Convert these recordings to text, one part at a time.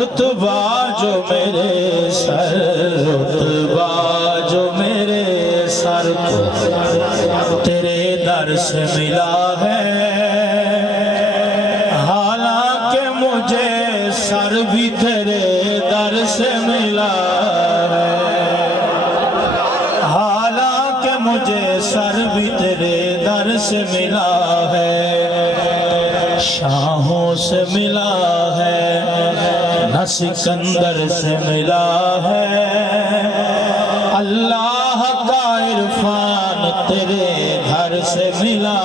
रुतबा जो मेरे सर, रुतबा जो मेरे सर को तेरे दर से मिला है। हालांकि मुझे सर भी तेरे दर से मिला है, हालांकि मुझे सर भी तेरे दर से मिला है। शाहों से मिला है न सिकंदर से मिला है। अल्लाह का इरफान तेरे घर से मिला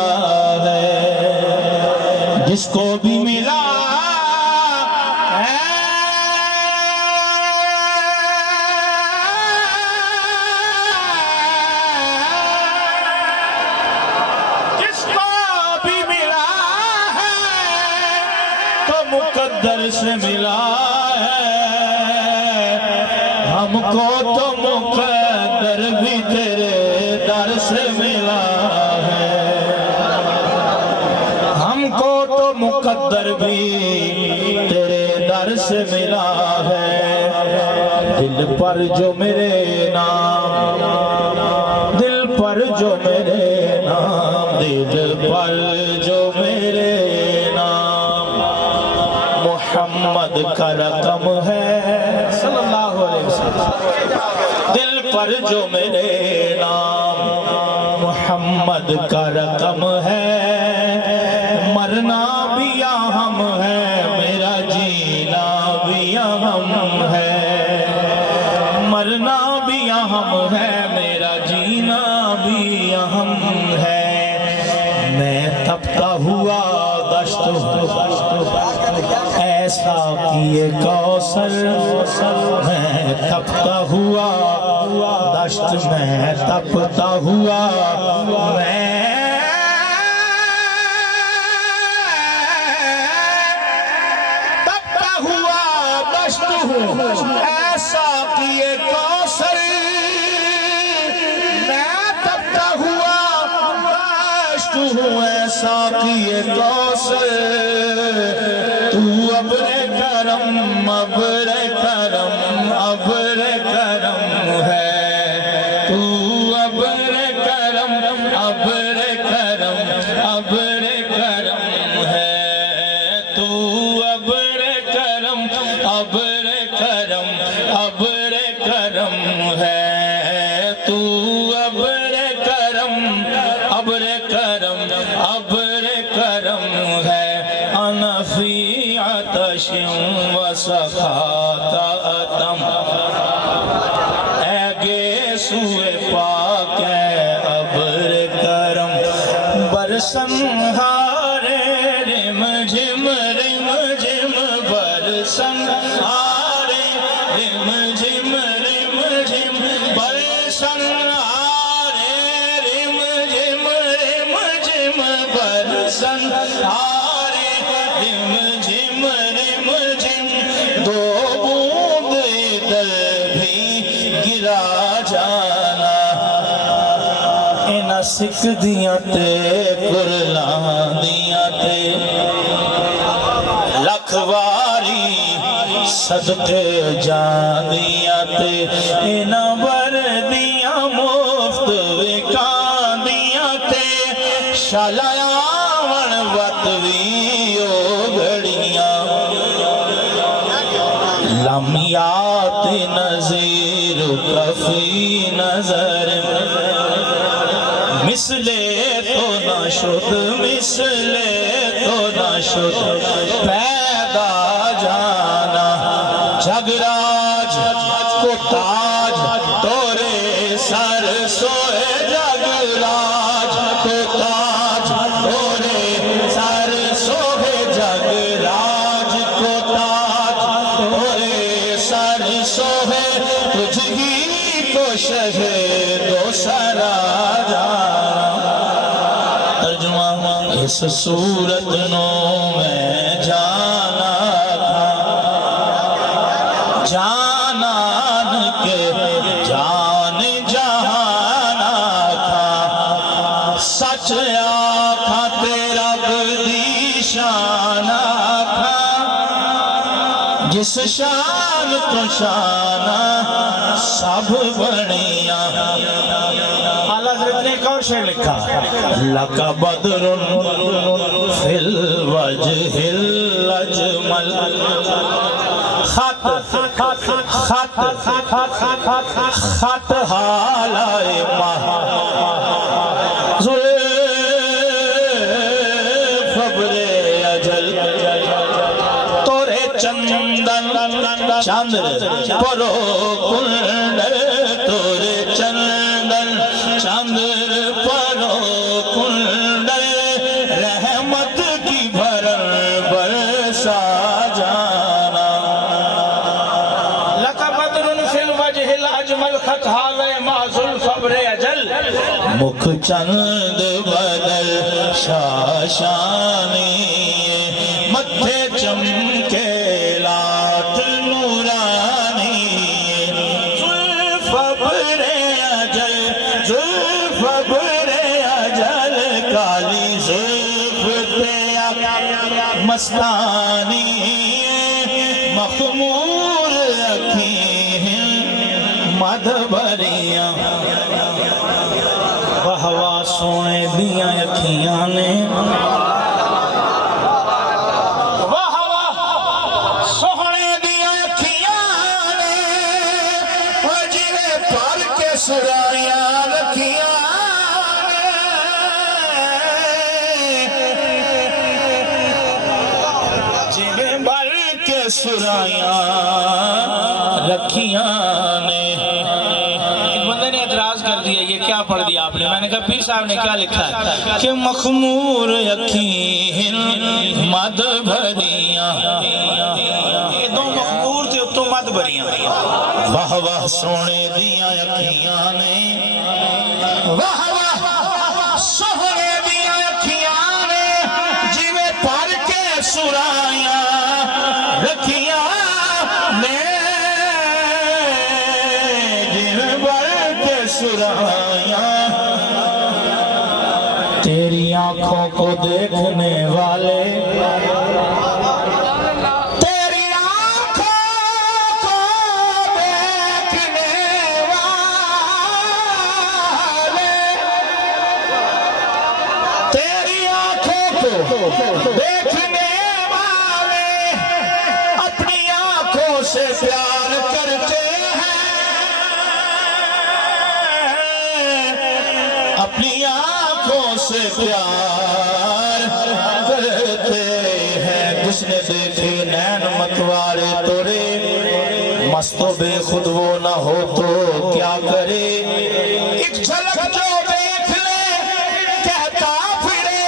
है। जिसको भी मिला मुकद्दर से मिला है। हमको तो मुकद्दर भी तेरे दर से मिला है, हमको तो मुकद्दर भी तेरे दर से मिला है। दिल पर जो मेरे नाम, दिल पर जो मेरे नाम, दिल पर जो मेरे मोहम्मद का रकम है सल्लल्लाहु अलैहि वसल्लम। दिल पर जो मेरे नाम मोहम्मद का रकम है। मरना भी हम है, मेरा जीना भी हम है। मरना भी हम है, मेरा जीना भी हम है। मैं तपता हुआ दश्त ऐसा किए कौसर, मैं तपता हुआ दश्त में तपता हुआ मैं तपता हुआ दश्त हूँ। ऐसा किए कौसर मैं तपता हुआ दश्त हूँ। ऐसा किए कौसर तू अब्रे करम, अब्रे करम, अब्रे करम है। तू अब्रे करम, अब्रे करम, अब्रे करम है। तू अब्रे करम, अब्रे करम, अब्रे करम है। तू अब्रे करम, अब्रे करम, अब्रे करम है। अनफी व सखाता अतम ऐगे सुए पाक अब्र करम बरसन हारे रिम झिम बरसन हारे रिम झिम बरसन हारे रिम झिम बरसन हारे रिम झिम सिख दिया ते कुरलां दिया ते लखवारी सदके जांदिया ते इना वर्दियां मुफ्त विकांदिया ते शालायावन वतवी ओ घड़ियां लमियात नज़ीर कफी नजर मिसले तो ना शुद्ध, मिसले तो ना शुद्ध पैदा जाना। जगराज को ताज तोरे सर सोए, जगराज को ताज तोरे सर सोए, जगराज को ताज तोरे सर सोए। तुझी को शहे दो सरा इस सूरत नो मैं जाना था, जाना के जान जहाना था। सच आखा तेरा बदी शाना था। जिस शान तो शाना सब बनिया। आला हज़रत ने एक और शेर लिखा, लका बदरुन फिल वजहिल अजमल। खत खत हालाए माह जुल्फ़ब्रे अजल। तोरे चंदन चंद्र परो कुंडल। तोरे चंदन चंद्र परो कुंडल। रहमत की भरन बरसा जाना। लका बदरुन फिल वजहिल अजमल खत हाले माजुल फब्रे अजल। मुख चंद बदल शाशानी। मत्थे चमके लाट नूरानी। जुल्फ़ब्रे अजल जुल्फ़ब्रे अजल। काली जुल्फ़ पे मस्तानी। मखमूर अखीं मदबरियां। हवा सोने दिया अखियां ने, सोहने दिया अखियां ने। जिवे पर के सुराइयां रखियां ने। जिवे पर के सुराइयां रखियां ने। बंदे ने एतराज कर दिया, ये क्या पढ़ दिया आपने? मैंने कहा पीर साहब ने क्या लिखा है कि मखमूर अखीं मद भरियां। ये दो मखबूर थे उत्तो मद भरियां। वाह वाह सोने दिया अखियां ने। वाह वाह सोहने दिया अखियां ने। जिवे पर के सुराइयां रखियां ने। जिवे पर के सुराइयां। तेरी आंखों को देखने वाले, तेरी आंखों को देखने वाले, तेरी आंखों को देखने वाले अपनी आंखों से प्यार करते हैं। अपनी आंखों से प्यार करते हैं। जिसने देखे नैन मतवारे तोरे। मस्तो बेखुद वो न हो तो क्या करे। एक झलक जो देख ले कहता फिरे।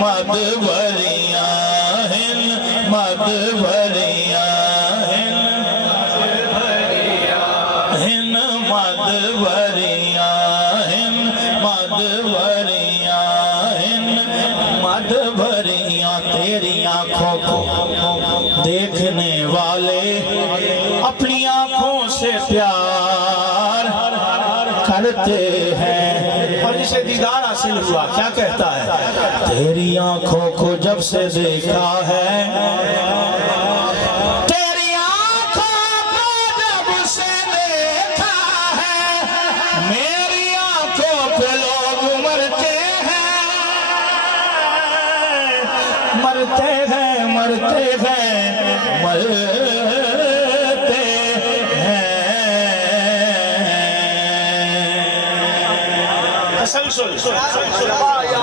मद भरियां हैं मद भरियां हैं मद भरियां हैं मद भरियां हैं मद भरियां। तेरी आंखों को देखने वाले अपनी आंखों से प्यार करते हैं। और जिसे दीदार हासिल हुआ क्या कहता है? तेरी आंखों को जब से देखा है। तेरी आंखों को जब से देखा है। मेरी आंखों पे लोग मरते हैं। मरते हैं मरते हैं मरते हैं।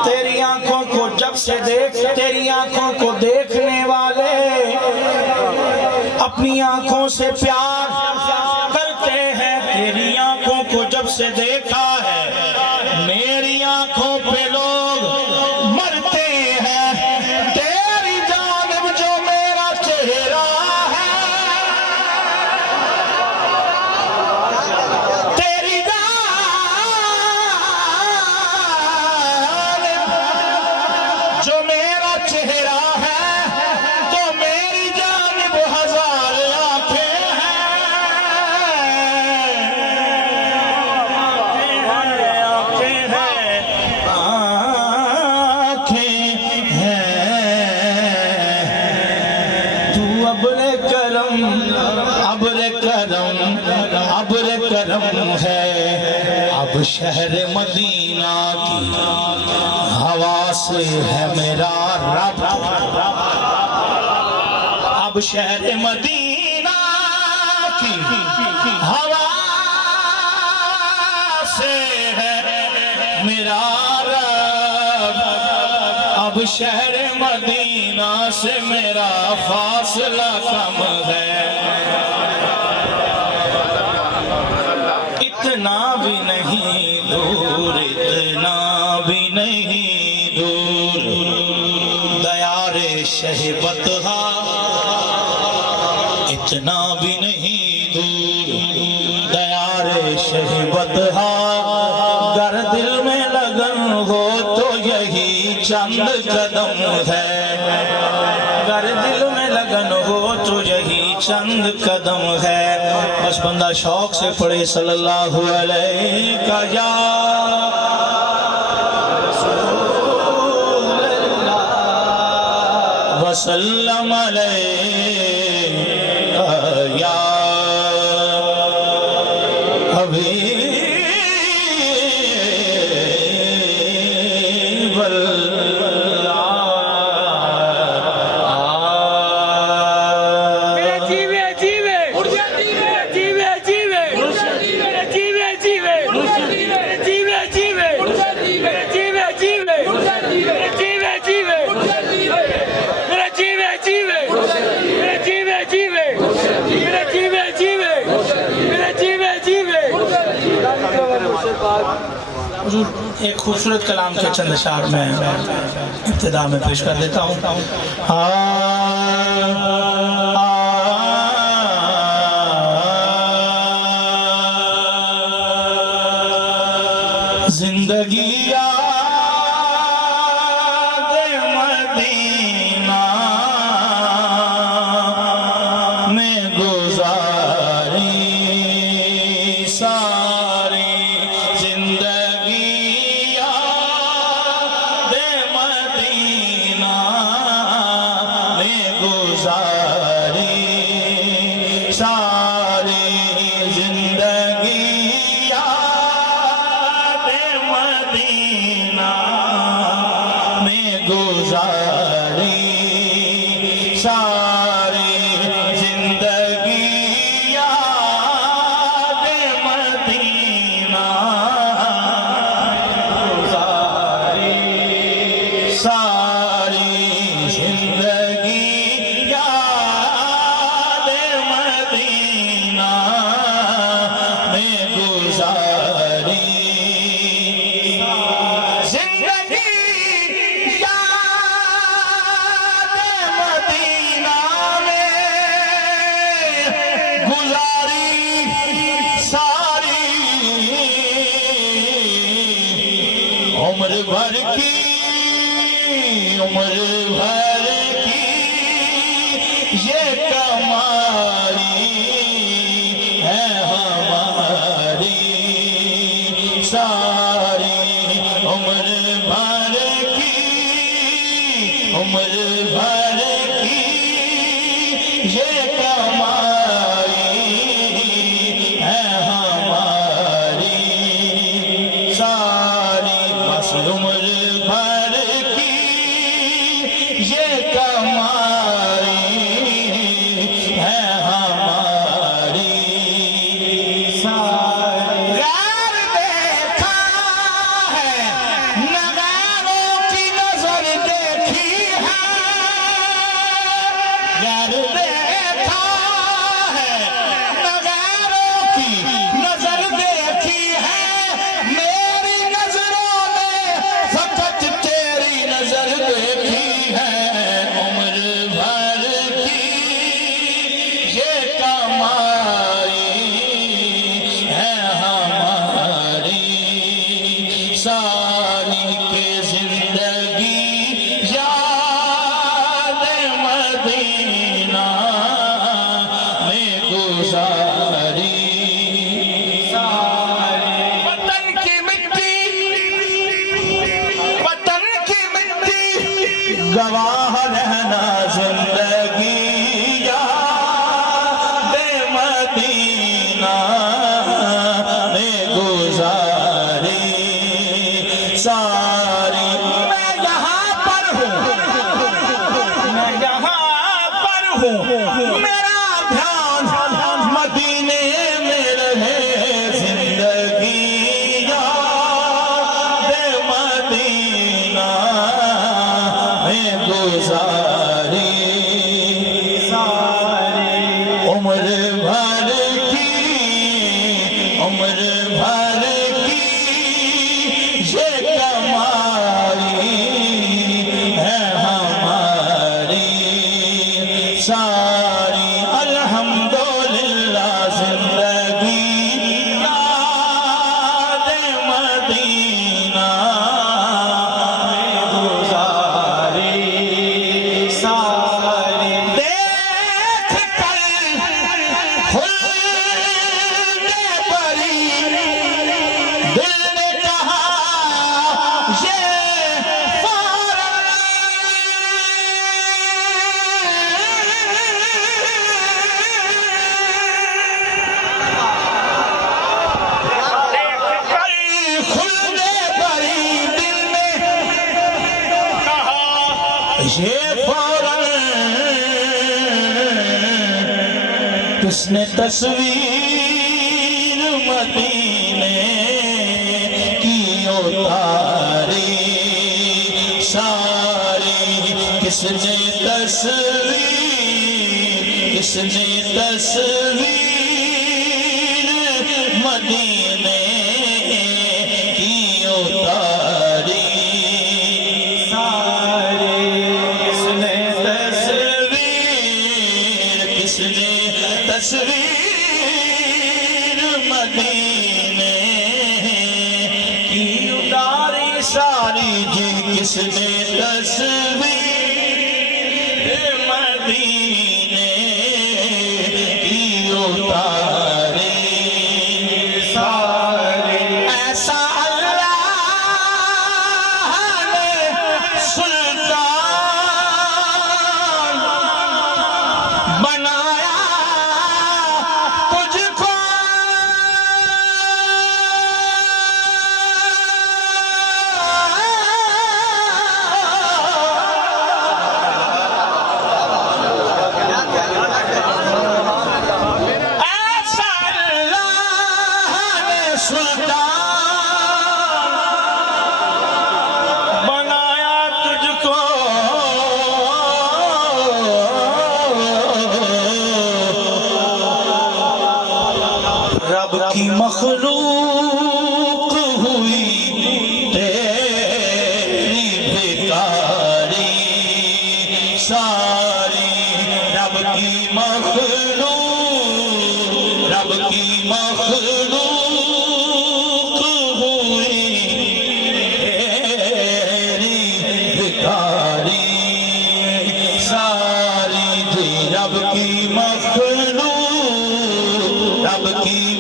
तेरी आंखों को जब से तेरी आंखों को देखने वाले अपनी आंखों से प्यार करते हैं। तेरी आंखों को जब से देखा है। मेरी आंखों पे लोग मरते हैं। तेरी जानिब जो मेरा चेहरा है। तेरी जो मेरा चेहरा है तो मेरी जानिब हजार आंखें हैं। आंखें हैं आंखें हैं। तू अबले करम, अब्र करम, अब्र करम है। अब शहर मदीना की हवा से है मेरा रब, अब शहर मदीना की हवा से है मेरा रब, अब शहर मदीना से मेरा फासला कम है। इतना भी नहीं दूर, इतना भी नहीं दूर, दयारे शहबत हा, इतना भी नहीं दूर, दयारे शहबत हा। अगर दिल में लगन हो तो यही चंद कदम है, अगर दिल में लगन हो तो यही चंद कदम है। बस बंदा शौक से पढ़े सल्लल्लाहु अलैहि वसल्लम या एक खूबसूरत कलाम के चंद अशार में इब्तिदा में पेश कर देता हूँ। जिंदगी याद मदीना में गुजारी सारी, जिंदगी याद मदीना में गुजारी सारी, जिंदगी मदीना में गुजारी सारी, जिंदगी याद मदीना गुजारी सारी, जिंदगी याद मदीना में गुजारी। उम्र भर की, उम्र भर की ये कमाई है हमारी सारी, उम्र भर की, उम्र भर की ये कमाई है हमारी सारी, बस उम्र भर की ये कमाई है हमारी सारी। गैर देखा है न गैरों की नजर देखी है, गैर देखा है न गैरों की नजर देखी है, मेरी नजरों ने फकत तेरी नजर देखी है। उम्र भर की ये कमाई है हमारी सारी, के जिंदगी याद मदीना मेरा ध्यान मदीने में रहे जिंदगी याद मदीना में गुजारी उम्र भर की ये कमाई है हमारी सारी अल्हम्दुलिल्लाह जिंदगी याद मदीना में गुजारी सारी देख कर खुलने परी दिल ने कहा ये खुलने परी दिल ने कहा ये फौरन किसने तस्वीर मदीने की उतारी सारी किसने तस्वीर मदीने की उतारी सारी किसने तस्वीर मदीने की उतारी सारी जी किसने तस्वीर मदीने की उतारी सारी ऐसा अल्लाह ने सुल्तान बनाया तुझको ऐसा अल्लाह ने सुल्तान बनाया तुझको रब की मखलूक हुई तेरी भिखारी सारी रब की मखलूक हुई तेरी भिखारी सारी जी रब की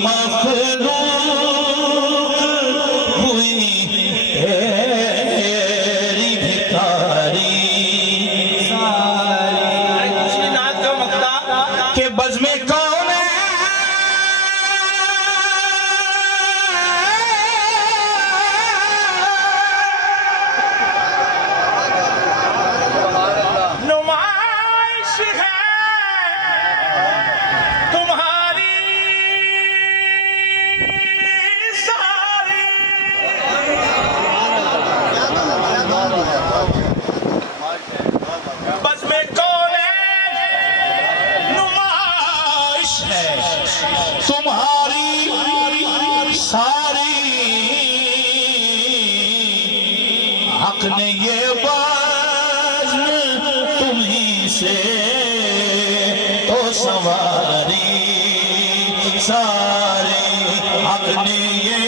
मखलूक हुई तेरी भिखारी सारी दूसरी नात का मक्ता के बज़्म कौन है नुमाइश है तुम्हारी सारी बस में कौन है नुमाइश है तुम्हारी सारी हक ने ये बाज़्म तुम्हीं से तो सवारी सारी हक ने ये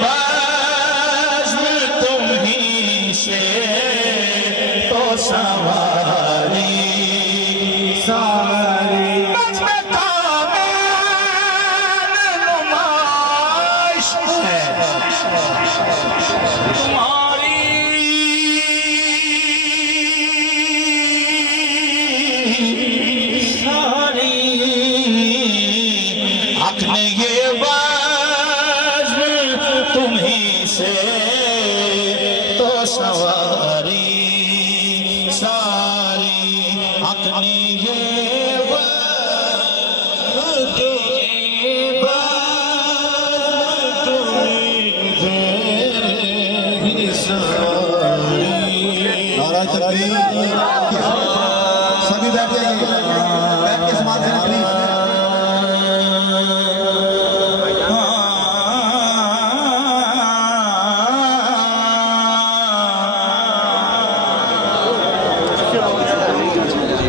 बाज़्म तुम्हीं से तो सवारी सारी बज़्म कामिल नुमाइश है तुम्हारी सारी ने ये नारा तकबीर। सभी बैठ जाइए, बैठ के समाज करें प्लीज।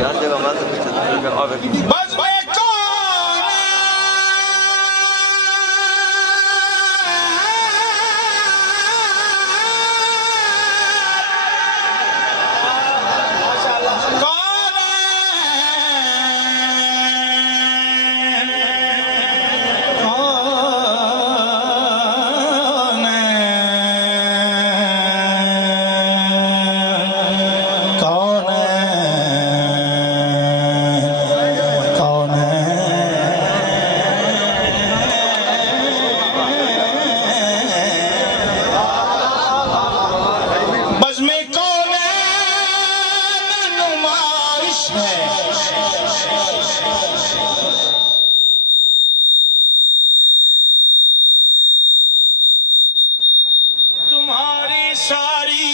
हर जगह मार के पीछे बस मैं कौन तुम्हारी सारी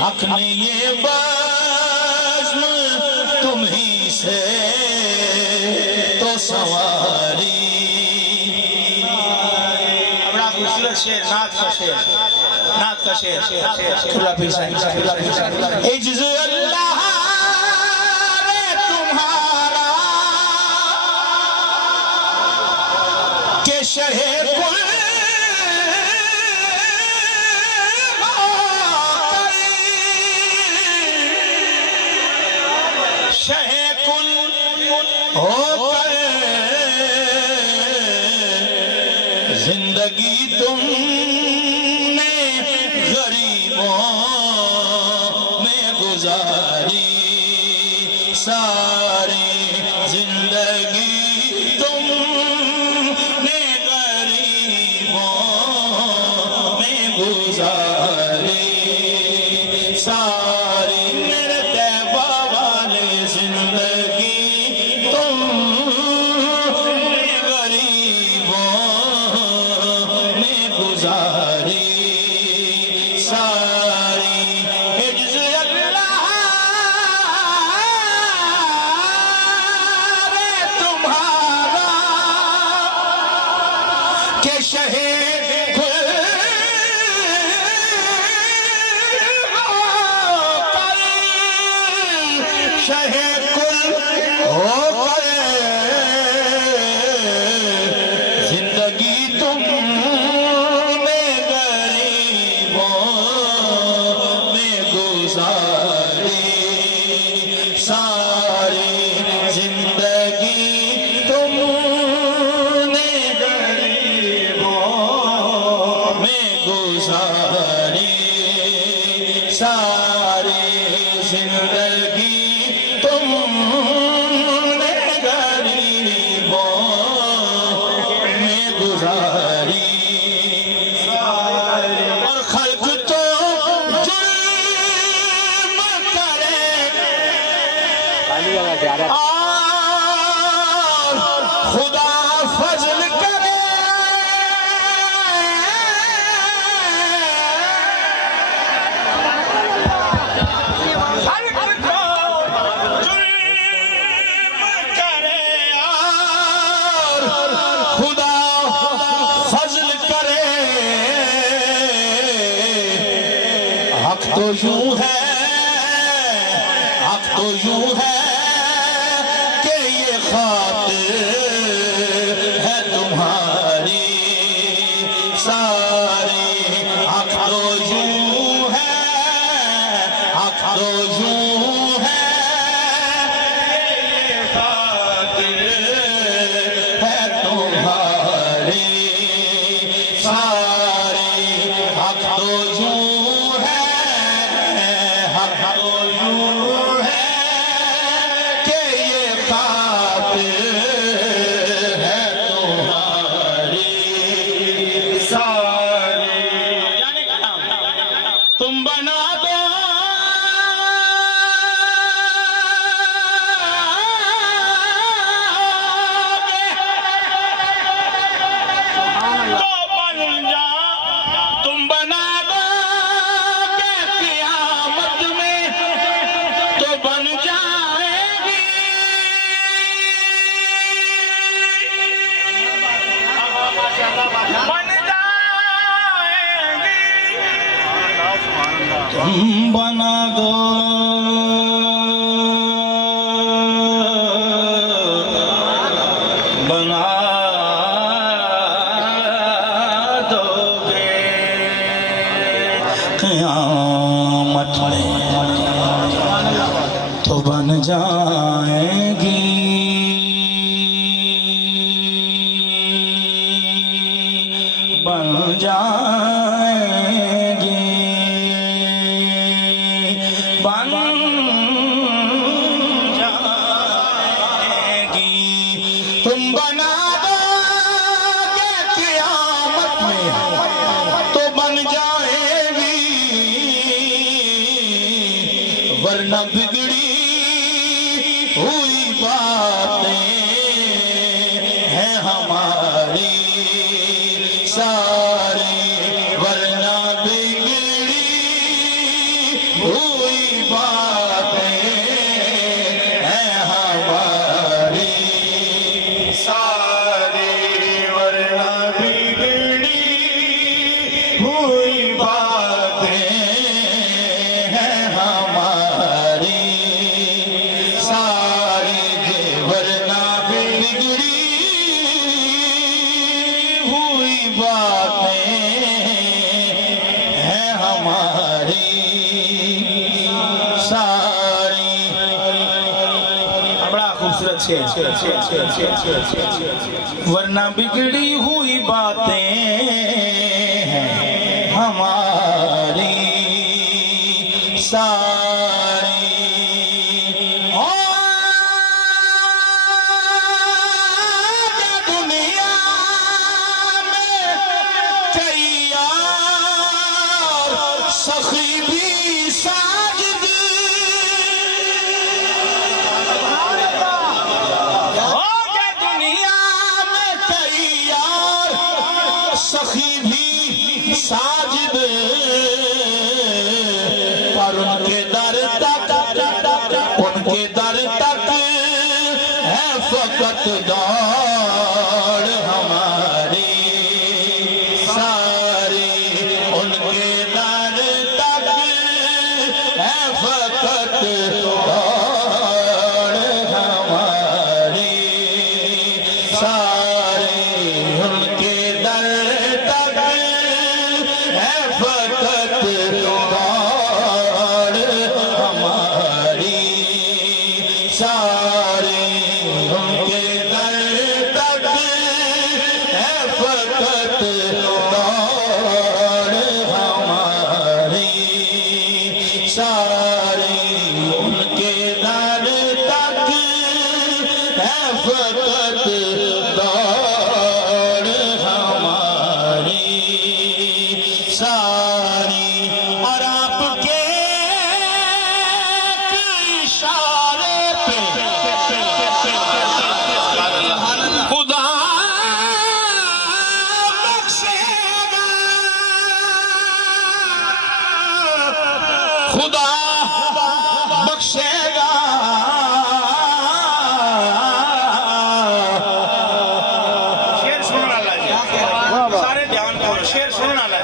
हक ने ये बज़्म तुम ही से तो सवारी। बड़ा खूबसूरत शेर, नात का शेर, नात का शेर। खुला पीर साहब इज्ज़ अल्लाह रे तुम्हारा के शहे कुल शहे कुल होकर जिंदगी तुमने गरीबों में गुजारी। सारी जिंदगी तुमने गरीबों में गुजारी। सारी मेरे तैबा वाले जिंदगी तुमने गरीबों में गुजारी। सारी इज्ज़ अल्लाह रे तुम्हारा के शहे शहे कुल होकर जिंदगी तुमने गरीबों में गुजारी। सारी जिंदगी तुमने गरीबों में गुजारी। सारी जिंदगी तुमने गरीबों में गुजारी। और खल्क तो जुल्म करे और खुदा फजल करे। खुदा फजल करे। हक तो यूं है, हक तो यूं है कि ये खातिर है तुम्हारी। सारी हक तो यूं है, हक तो यूं है ये खातिर है तुम्हारी। सारी हक तो यूं है, हक तो यूं है कि ये खातिर तुम बना दो तो बन जा, तुम बना दो क़यामत में तो बन जाएगी, बन जाएगी। तुम बना दो बना दोगे क़यामत में तो बन जाएगी, बन जाएगी, बन जाएगी। तुम बना दोगे क़यामत में तो बन जाएगी, वरना बिगड़ी हुई बातें हैं हमारी सारी, वरना बिगड़ी हुई बातें हैं हमारी सारी, वरना बिगड़ी हुई बातें हैं हमारी सारी, वरना बिगड़ी हुई बातें हैं हमारी सारी। बड़ा खूबसूरत शेर, वरना बिगड़ी हुई बातें हैं हमारी सारी। दुनिया में कई यार सखी भी साजिद, दुनिया में कई यार सखी भी साजिद, पर उनके दर तक है फकत दौड़ हमारी सारी, उनके दर तक है फकत दौड़ हमारी सारी, उनके दर तक है फकत दौड़ हमारी सारी, उनके दर तक है फकत दौड़ हमारी सारी, उनके दर तक है फकत दौड़ हमारी सारी। और आपके इशारे पे खुदा बख्शेगा, खुदा बख्शेगा, शेर सुन वाला जी, सारे ध्यान करो, शेर सुन वाला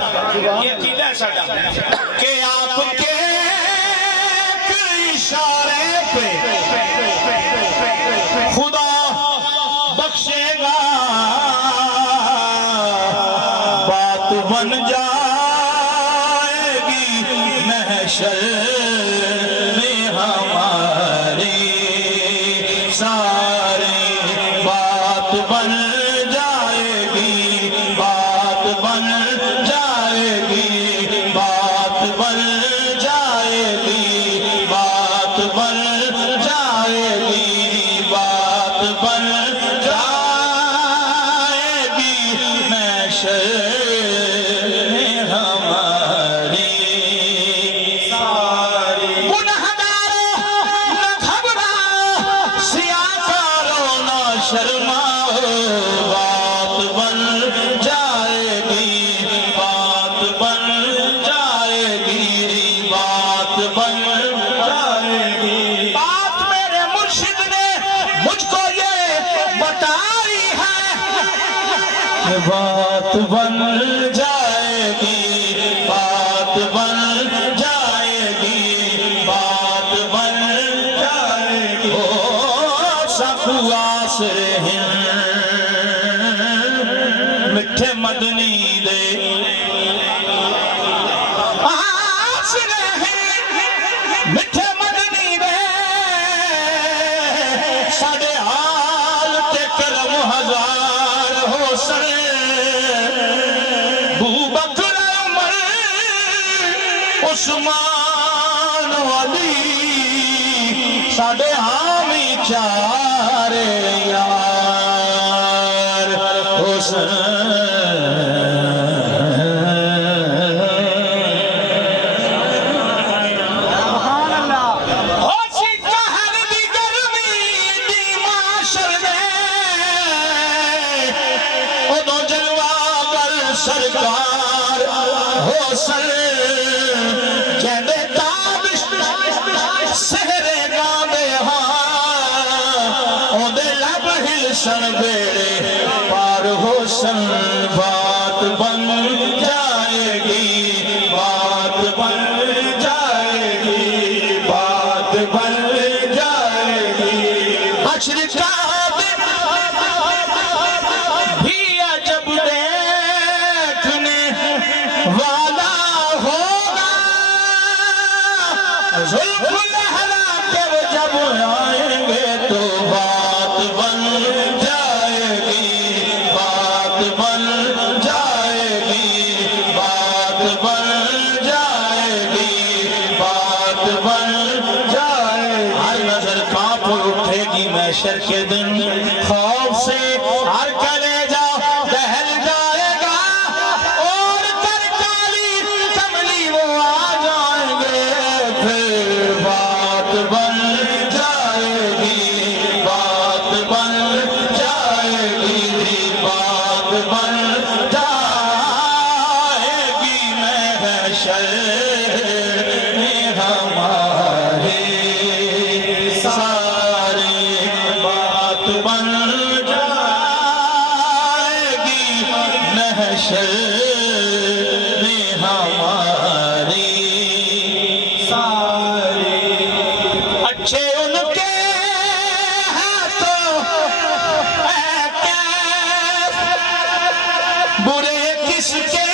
ये अकीदा है साडा कि आपके इशारे पे खुदा बख्शेगा, बात बन जाएगी महशर में हमारी सारी, बात बन जाएगी, बात बन जाएगी, बात बन जाएगी, बात बन जाएगी, बात बन जाएगी महशर में हमारी बात बन जाएगी, बात बन जाएगी, बात बन जाएगी। ओ सखुआस मिठे मदनी दे आस मिठे मदनी दे साढ़े हाल ते करम हजार हो सन। बू बकर उमर उस्मान अली साढ़े हामी चार यार हो सन। सरकार हो सन कहते ताबिश सहरे गांदे हाँ ओदे लब हिल सन बेड़े पार हो सन। बात बन जाएगी, बात बन जाएगी, बात बन जाएगी। अशरका भी अजब देखने वाला होगा, जुल्फ लहरा के वो जब आएंगे तो बात बन जाएगी, बात बन जाएगी, बात बन जाएगी, बात बन जाएगी। हर नजर कांप उठेगी महशर के दिन खौफ से, हर कलेजा दहल जाएगा और कर काली कमली वो आ जाएंगे। फिर बात बन जाएगी, बात बन जाएगी, बात बन जाएगी। महशर में हमारे सारे बात बन जाएगी। महशर में हमारी सारे अच्छे उनके हाथों बुरे किसके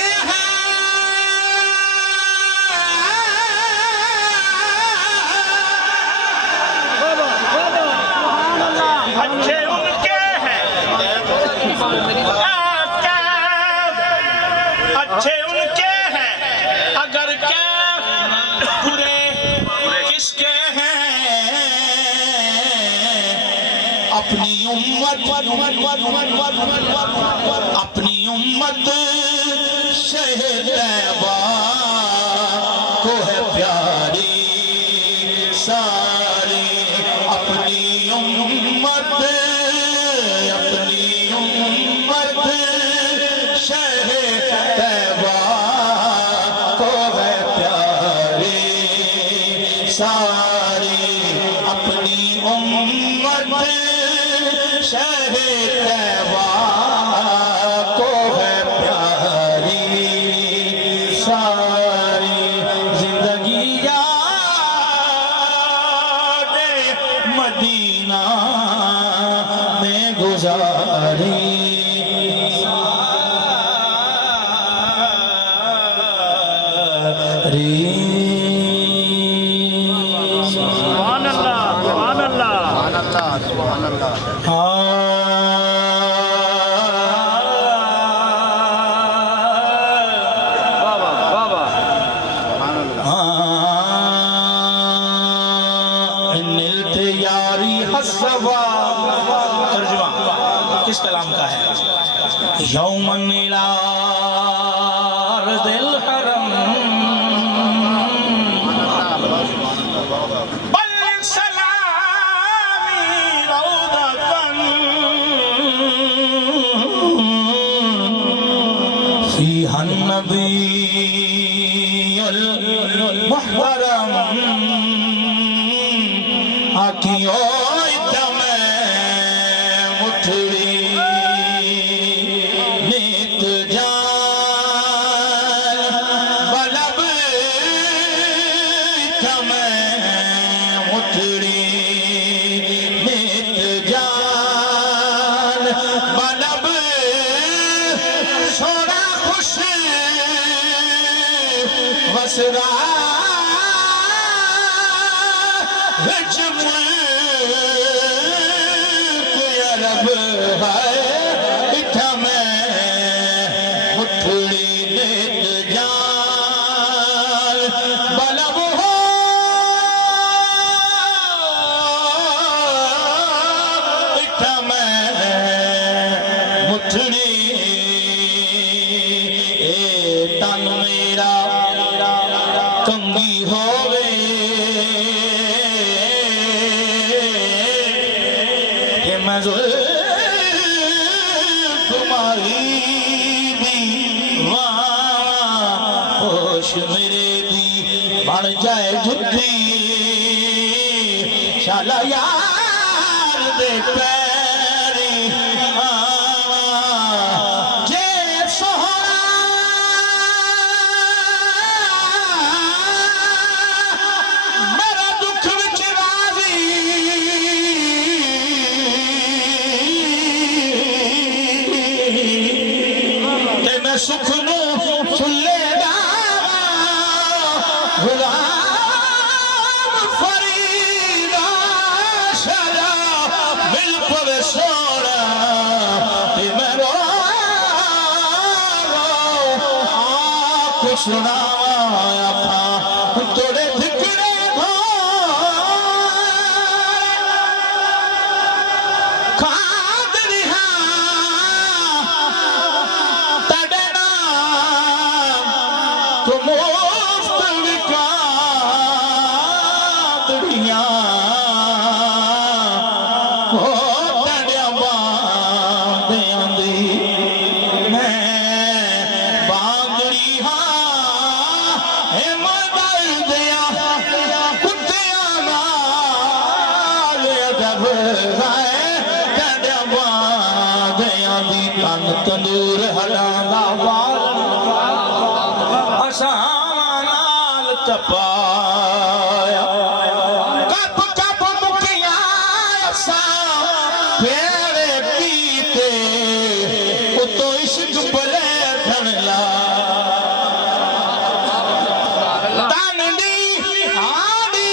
अच्छे उनके हैं, अच्छे उनके हैं, अगर क्या बुरे किसके हैं। अपनी उम्मत अपनी उम्मत शहर तैबा को है प्यारी सारी। अपनी उम्मत शहर तैबा को है प्यारी सारी। अपनी उम्मत शहर तैबा को है प्यारी सारी। जिंदगी याद मदीना में गुजारी सुभान अल्लाह, सुभान अल्लाह, सुभान अल्लाह। तर्जुमा किस कलाम का है? यौमन इला अर्दिल हरम बल्लिग सलामी रौदतन फीहा नबीयुल मुहतरम। आखियों मुठड़ी ने बैठा मैं मुठड़ी नित जान बलब सोना खुश वसरा विच अरब है इठा मैं मुठड़ी नित जान बलब हो इठा मैं मुठड़ी ए तन मेरा कंगी होवे ये मैं तुम्हारी दीवान होश मेरे दी बन जाए जुद्दी शाला यार दे पैरी जे सोहरा मेरा दुख विच राजी ते मैं सुख नू फुल्लेगा गुलाम फरीदा शरा मिल पवे सोना ते मैं रो आँख सुनावा था तोड़े धिकड़े धो खाद रिहा तड़े नाम तो मुफ्त विकादड़ियां हो तड़िया बांधियां दी मैं बांधड़ी हाँ हिमदल दिया कुत्तियां नाल अदब है तड़िया बांधियां दी तन तंदूर हलाना नाल तपाया कप कप मुकिया सा प्यारे कीते उतो इश्क पले धनला तानदी आदी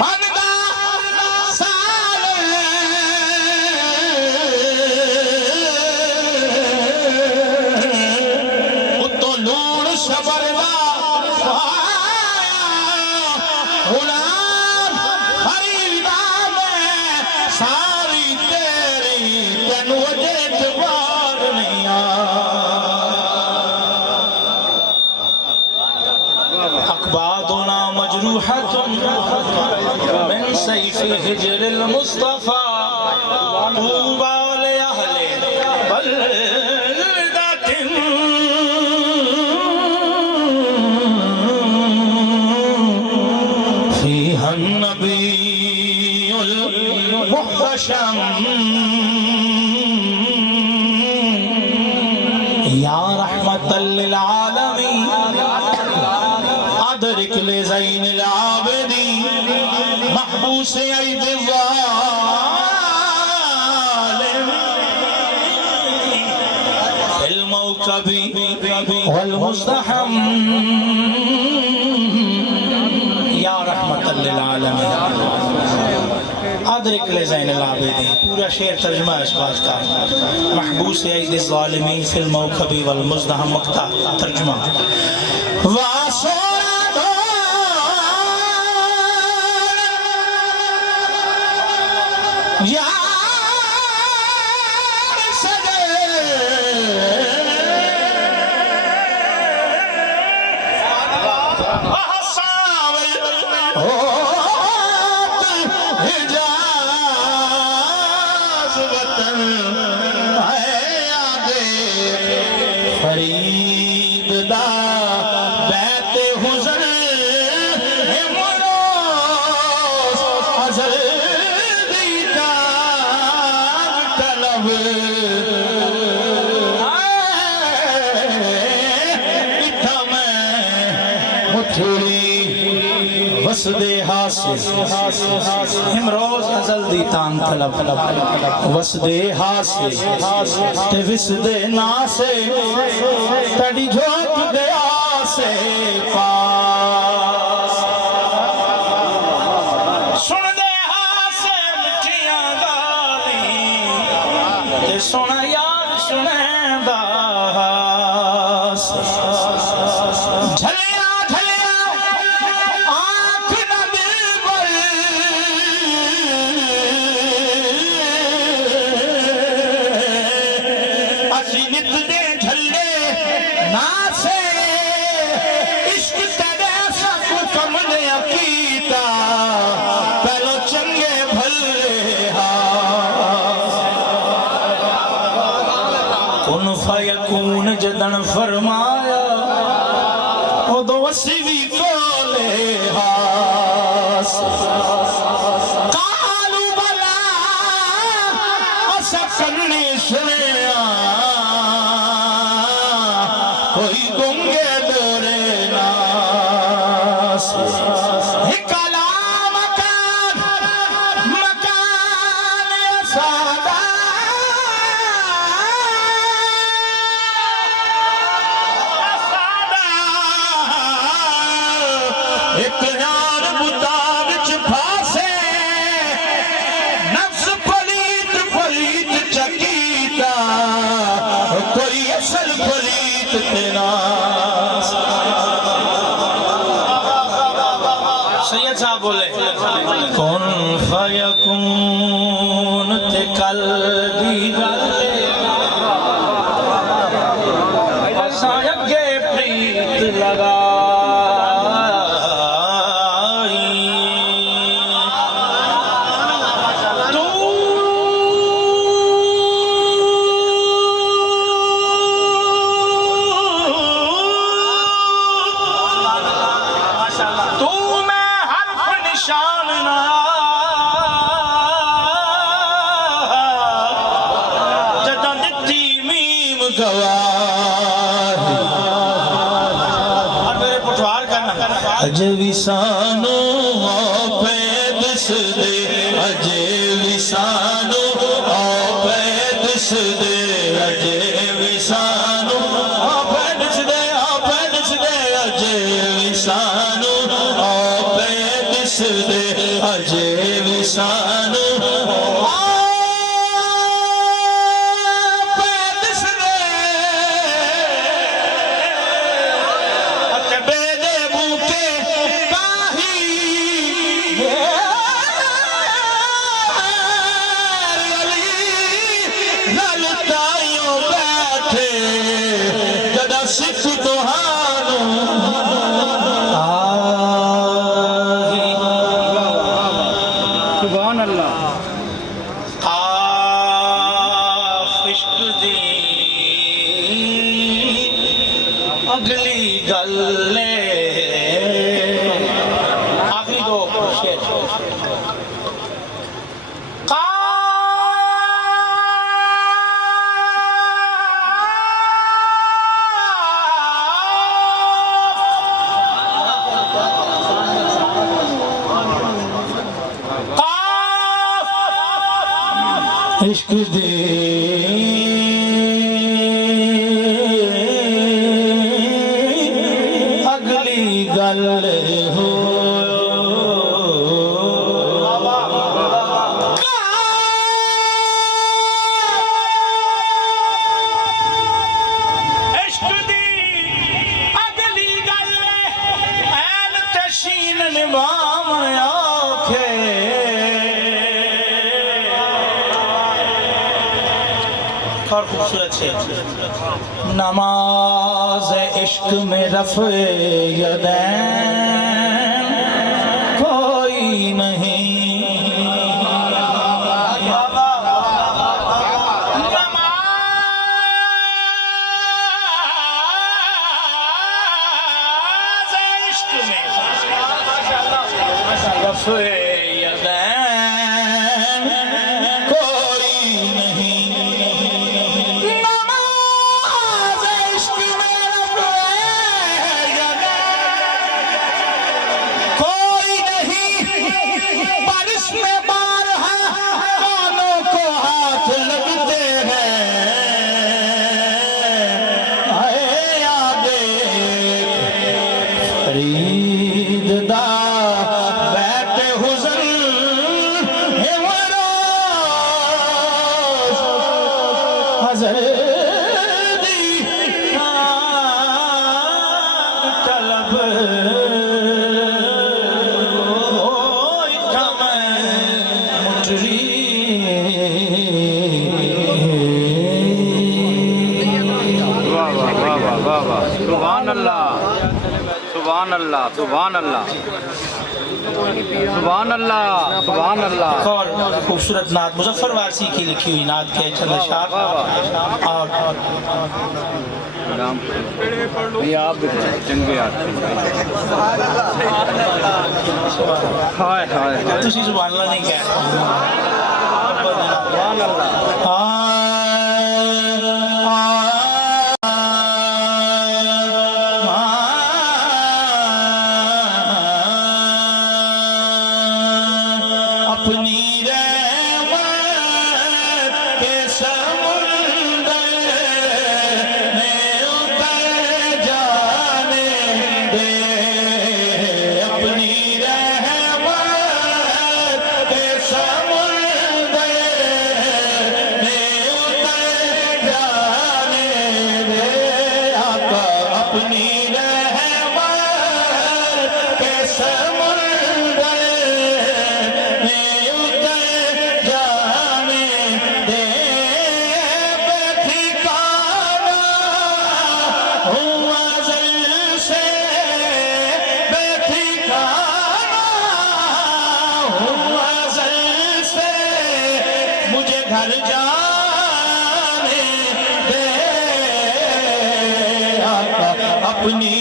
मनदा सारे उतो लूण शबरदा गुलाम हरीदा में सारी तेरी तेनू अजे जवार नहीं अकबादुना मजरूहतुन मिन सैफि हिजरिल मुस्तफा तूबा ले अहले बलदतिन फीहा नबीयुल मुहतशम या रहमतल लिल आलमीन अदरिक ले ज़ैनिल आबिदीन महबूस ऐद ज़ालिम फिल मौकबी वल मुज़दहम या रहमतल लिल आलमीन अदरिक ले ज़ैनिल आबिदीन पूरा शेर तर्जुमा इस बात का महबूस ऐद ज़ालिमीन फिल मौकबी वल मुज़दहम मक्ता तर्जुमा वासोरा दो यार सजे सावल हो हिजाज वतन है आगे फरीद दा बैते हुज़र हिमरोस अज़ल दीदा जनाब इथा मैं मुठड़ी वसदे हासिल हिमरोज अजल दी तान तलब वसदे हासिल ते विसदे नासे तड़ी झोंक दे आसे पास सुन दे हासे मिठियां गाली ते सुन यार सुनेंदा झलिया झलिया आँख न दिलबर असी नित दे झले नासे इश्क तेरे सब कम ने कीता पहलो चंगे भले कुन फयकून जदन फरमाया उदो असी भी कोले हास कालू बला असा कन्नी सुनिया कोई गुंगे डोरे नास हिकला मकान मकान सादा एक यार बुता विच फासे नफ्स पलीत पलीत चकीता कोई असल पलीत तेरा सैयद साहब बोले कुन फयकून ते कल दी गल असा अगे प्रीत लगा तू मैं हर्फ निशान ना जदा दिती मीम गवाही और मेरे पुठवार करना अज विसानो पैदस दे अज विसानो पैदस दे अज विसानो पैदस दे अज विसानो पैदस दे अज विसानो पैदस दे बेदे बूटे काही ललतायो बैठे जदा सिख तुहानो सुभान अल्लाह इश्क दी अगली गल आखिरी दो शेर इश्क दे अगली गल हो इश्क दी अगली गल ऐन तशीन निभावन आखे और खूबसूरत है नमाज इश्क में रफ़े यदैन कोई नहीं नमाज इश्क में रफ़े यदैन कोई नहीं नजर दी तलब मुटरी सुभान अल्लाह सुभान अल्लाह सुभान अल्लाह सुभान अल्लाह सुभान अल्लाह। और खूबसूरत नात मुजफ्फर वारसी की लिखी हुई नात के चंद अशआर और आप चंगे हाय हाय तुसी सुभान अल्लाह नहीं कह सुभान अल्लाह। अपनी रहमत के समुंदर में उतर जाने दे, अपनी रहमत के समुंदर में उतर जाने दे आका, अपनी रहमत के समुंदर में उतर जाने दे, बेठिकाना हुआ अज़ल से, बेठिकाना हुआ अज़ल से, मुझे घर जाने दे आका, अपनी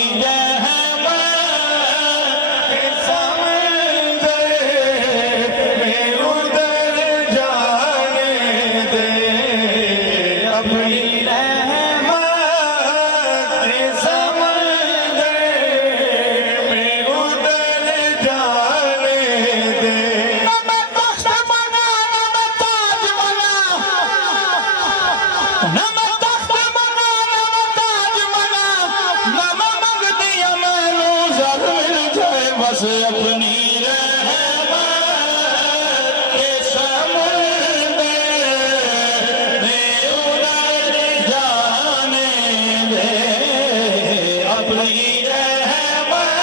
बस अपनी रहमत के समुंदर में उतर जाने दे, अपनी रहमत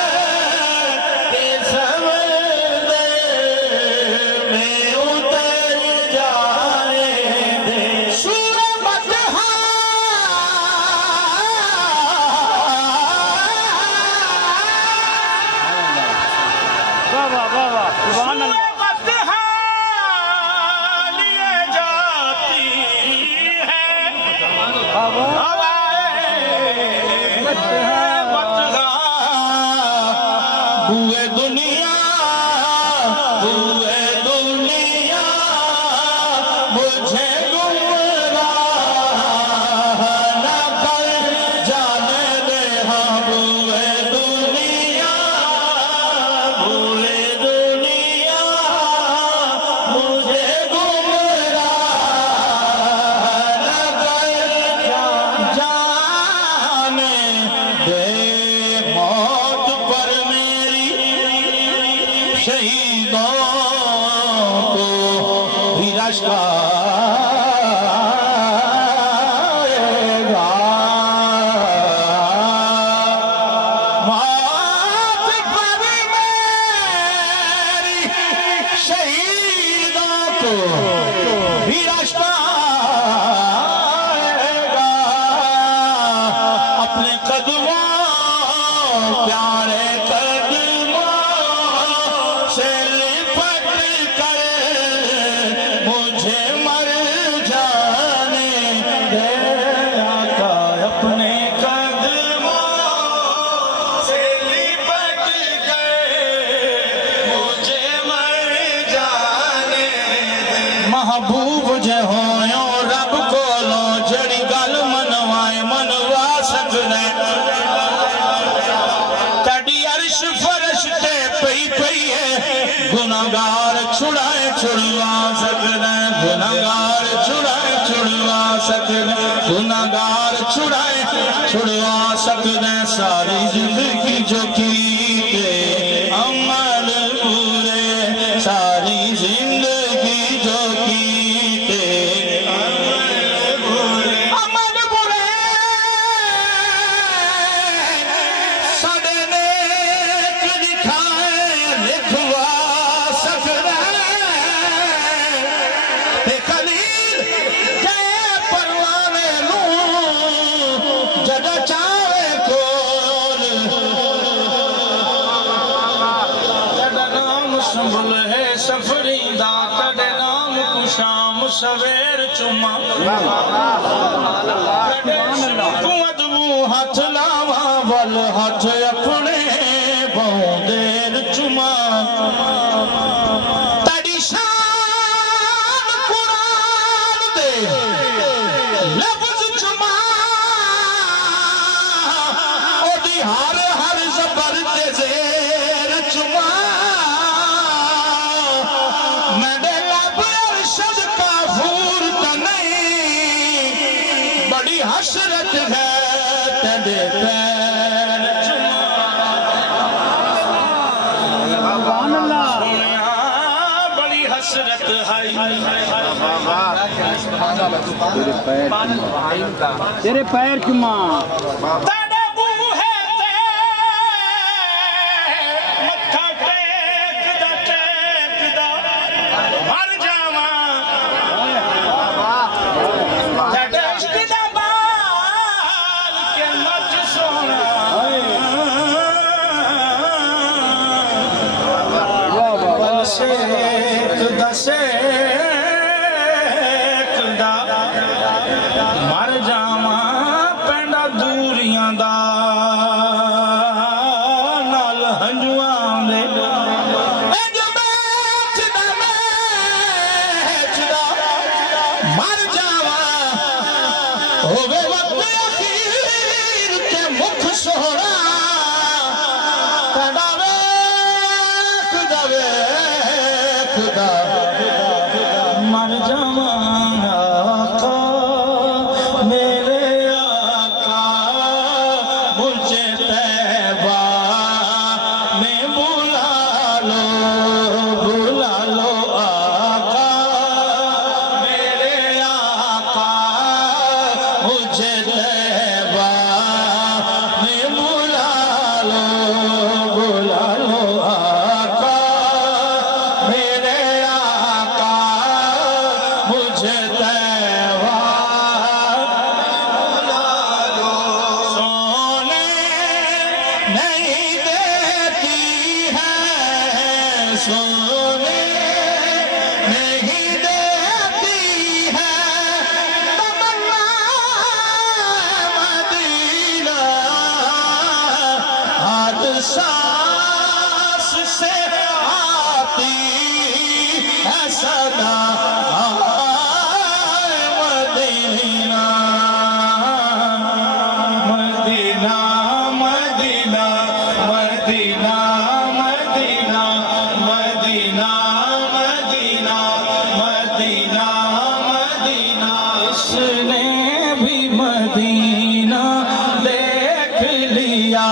के समुंदर में उतर जाने दे। सूरह बतहा सुभान अल्लाह। लिए जाती है बुए दुनिया, बुए दुनिया मुझे गुमराह न कर जाने दे, हाँ बुए दुनिया, बुए दुनिया मुझे गुमराह न कर जाने दे, मौत पर मेरी शहीदों को भी रश्क आएगा, मौत पर मेरी शहीदों को भी रश्क आएगा, अपने कदमों प्यारे कदमों से लिपट कर मुझे मर जाने दे आका, अपने कदमों से लिपट कर मुझे मर जाने दे, महबूब जो होयो रब कोलों जड़ी गल मनवाए मनवा सकदे, तड़ी अर्श फरश ते पई पई है, गुनाहगार छुड़ाए छुड़वा सकदे, गुनाहगार छुड़ाए छुड़वा सकदे, गुनाहगार छुड़ाए छुड़वा सकदे, सारी जिंदगी जो की के अमल पूरे, सारी जिंदगी जो की के अमल पूरे, शाम सवेर चुमा अदबू हथ लावा वल हथ अपने बौंदेर चुमा तड़ी शान कुरान दे लफ्ज चुमा ओदी हर हर ज़बर ते ज़ेर चुमा मेरे लब अरशद का फूल तो नहीं बड़ी हसरत है तेरे पैर चुमा सुभान अल्लाह सोनिया बड़ी हसरत है तेरे पैर चुमा तेरे बूहे ते मत्था टेकदा मर जावा तेरे इश्क दा बाल के मच सोना बल सेकदा मर जावा पेंडा दूरियां दा नाल हंजुआं दे इंज मैचदा मर जावा होवे वक्त अखीर ते मुख सोहरा पेंडा वेखदा मर जावा आका मेरे आका मुझे तैबा में बुला लो आका मेरे आका मुझे तैबा में बुला लो आका मेरे आका मुझे तैबा सोने नहीं देती है सोने नहीं देती है तमन्ना मदीना हर सांस से आती है सदा Medina Medina Medina Medina Medina Medina Medina Medina Medina उसने भी मदीना देख लिया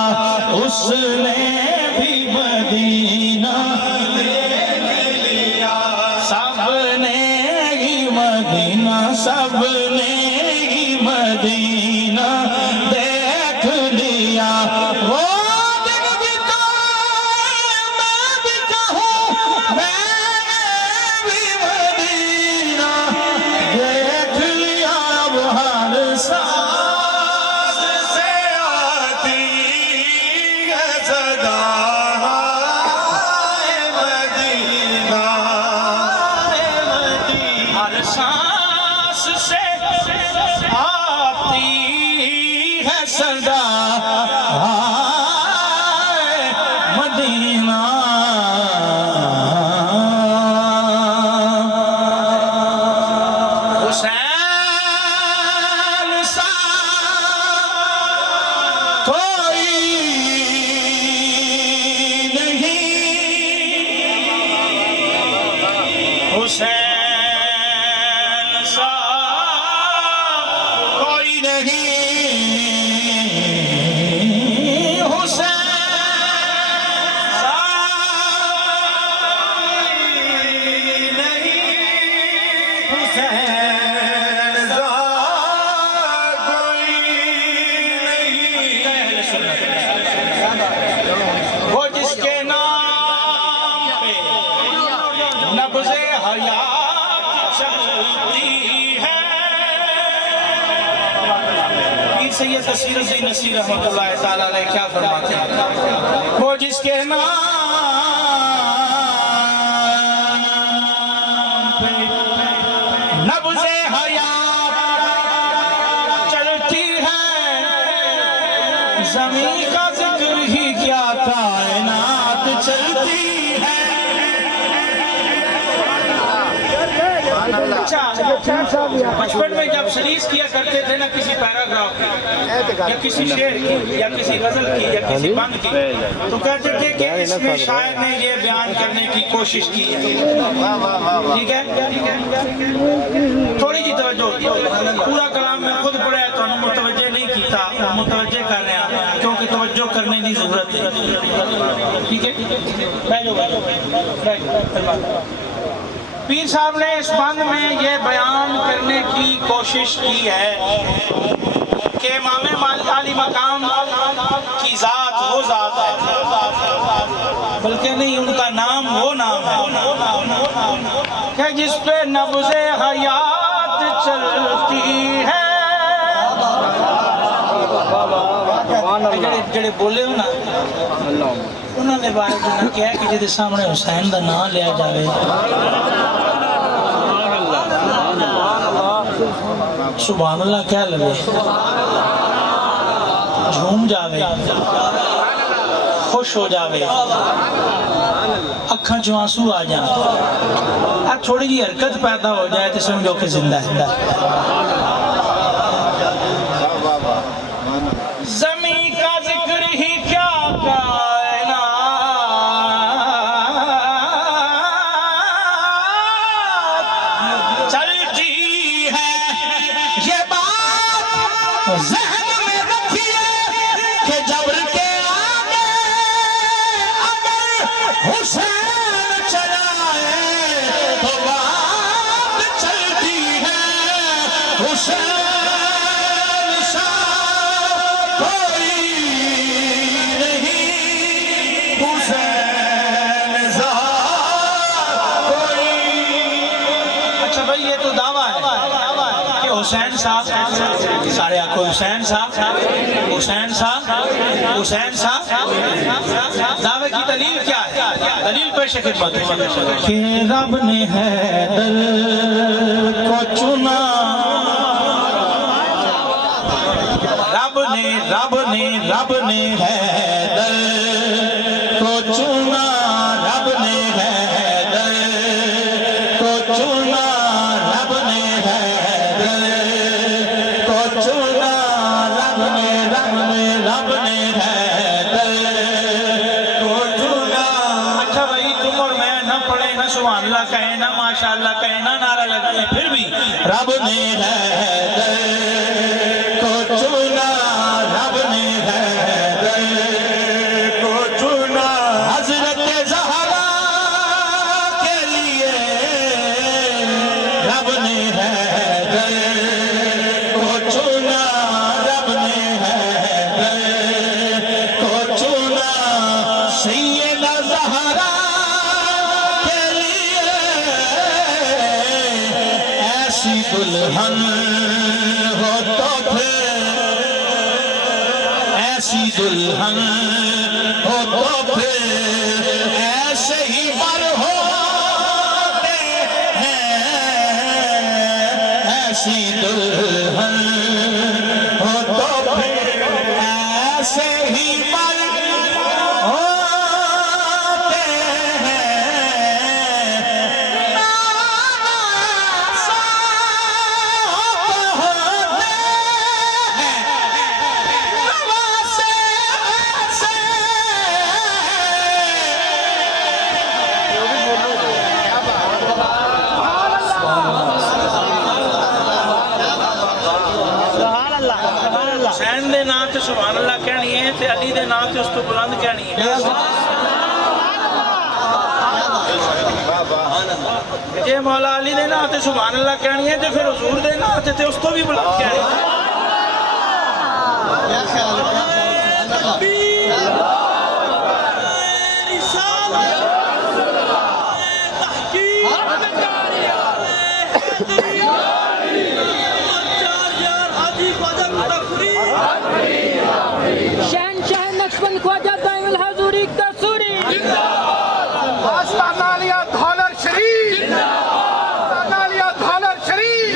उसने भी मदीना देख लिया सबने ही मदीना सबने ही मदीना देख लिया वो दिन भी तो मैं भी कहूँ मैंने भी मदीना देख लिया अब हर सांस से आती है सदा मदीना हर सांस से आती है सदा मदीना हुसैन सा कोई नहीं हुसैन सा कोई नहीं हुसैन सा नहीं हुसैन सा कोई नहीं वो जिसके नाम पे नब्ज़े हयात चलती है पीर सैयद तसीरुद्दीन नसीर रहमतुल्लाह ताला अलैह क्या फरमाते हैं वो जिसके नाम पे नब्ज़े हयात चलती है, ज़मीन का जिक्र ही क्या कायनात चलती है। अच्छा, बचपन में जब सीरीज किया करते थे ना किसी पैराग्राफ की या किसी शेर की या किसी गजल की या किसी बंद की, तो कहते थे कि इसमें शायर ने ये बयान करने की कोशिश की है। ठीक है, थोड़ी जी तवज्जो, पूरा कलाम में खुद पढ़ा तो मुतवज्जे नहीं किया, मुतवज्जे कर रहे हैं क्योंकि तवज्जो करने की जरूरत है। ठीक है, पीर साहब ने इस बंद में ये बयान करने की कोशिश की है कि इमाम आली मकाम की जात वो जात है, बल्कि नहीं उनका नाम वो नाम है कि जिस पे नब्ज़े हयात चलती है। जेड़े बोले हो ना उन्होंने बारे में क्या कि जिहदे सामने हुसैन का नाम लिया जाए सुभान अल्लाह क्या लगे, झूम जावे, खुश हो जावे, अखा चो आंसू आ जाए, थोड़ी जी हरकत पैदा हो जाए तो समझो कि जिंदा है। ज़मीन का जिक्र ही क्या कायनात चलती है। ये बात ज़हन में रखिए कि जबर के आगे अगर हुसैन चलाए तो बात चलती है। हुसैन हुसैन साहब सारे आको हुसैन साहब, हुसैन साहब, हुसैन साहब। दावे की दलील क्या है? दलील पेश खिदमत कि रब ने हैदर को चुना, रब ने हैदर को चुना, रब ने हैदर को चुना, रब ने सुभान अल्लाह कहे ना, माशाअल्लाह कहे ना, नारा लगाए, फिर भी रब ने हैदर को चुना, रब ने हैदर को चुना। हज़रत ज़हरा के लिए रब ने हैदर को चुना, रब ने हैदर को चुना। सैयदा ज़हरा दुल्हन हो तो फिर, ऐसी दुल्हन हो तो फिर ऐसे ही बर होते हैं, ऐसी दुल्हन हो तो फिर ऐसे ही बर होते हैं। हुसैन दे नाम ते सुभान अल्लाह कहनी है ते अली दे नाम ते उस तो बुलंद कहनी है। जे मौला अली दे नाम ते सुभान अल्लाह कहनी है ते फिर हुजूर दे नाम ते उस तो भी बुलंद कहनी है। शहनशाह नक्शबंद ख्वाजा दाइमुल हजूरी कसूरी आस्ताना लिया धौलर शरीफ, आस्ताना लिया धौलर शरीफ।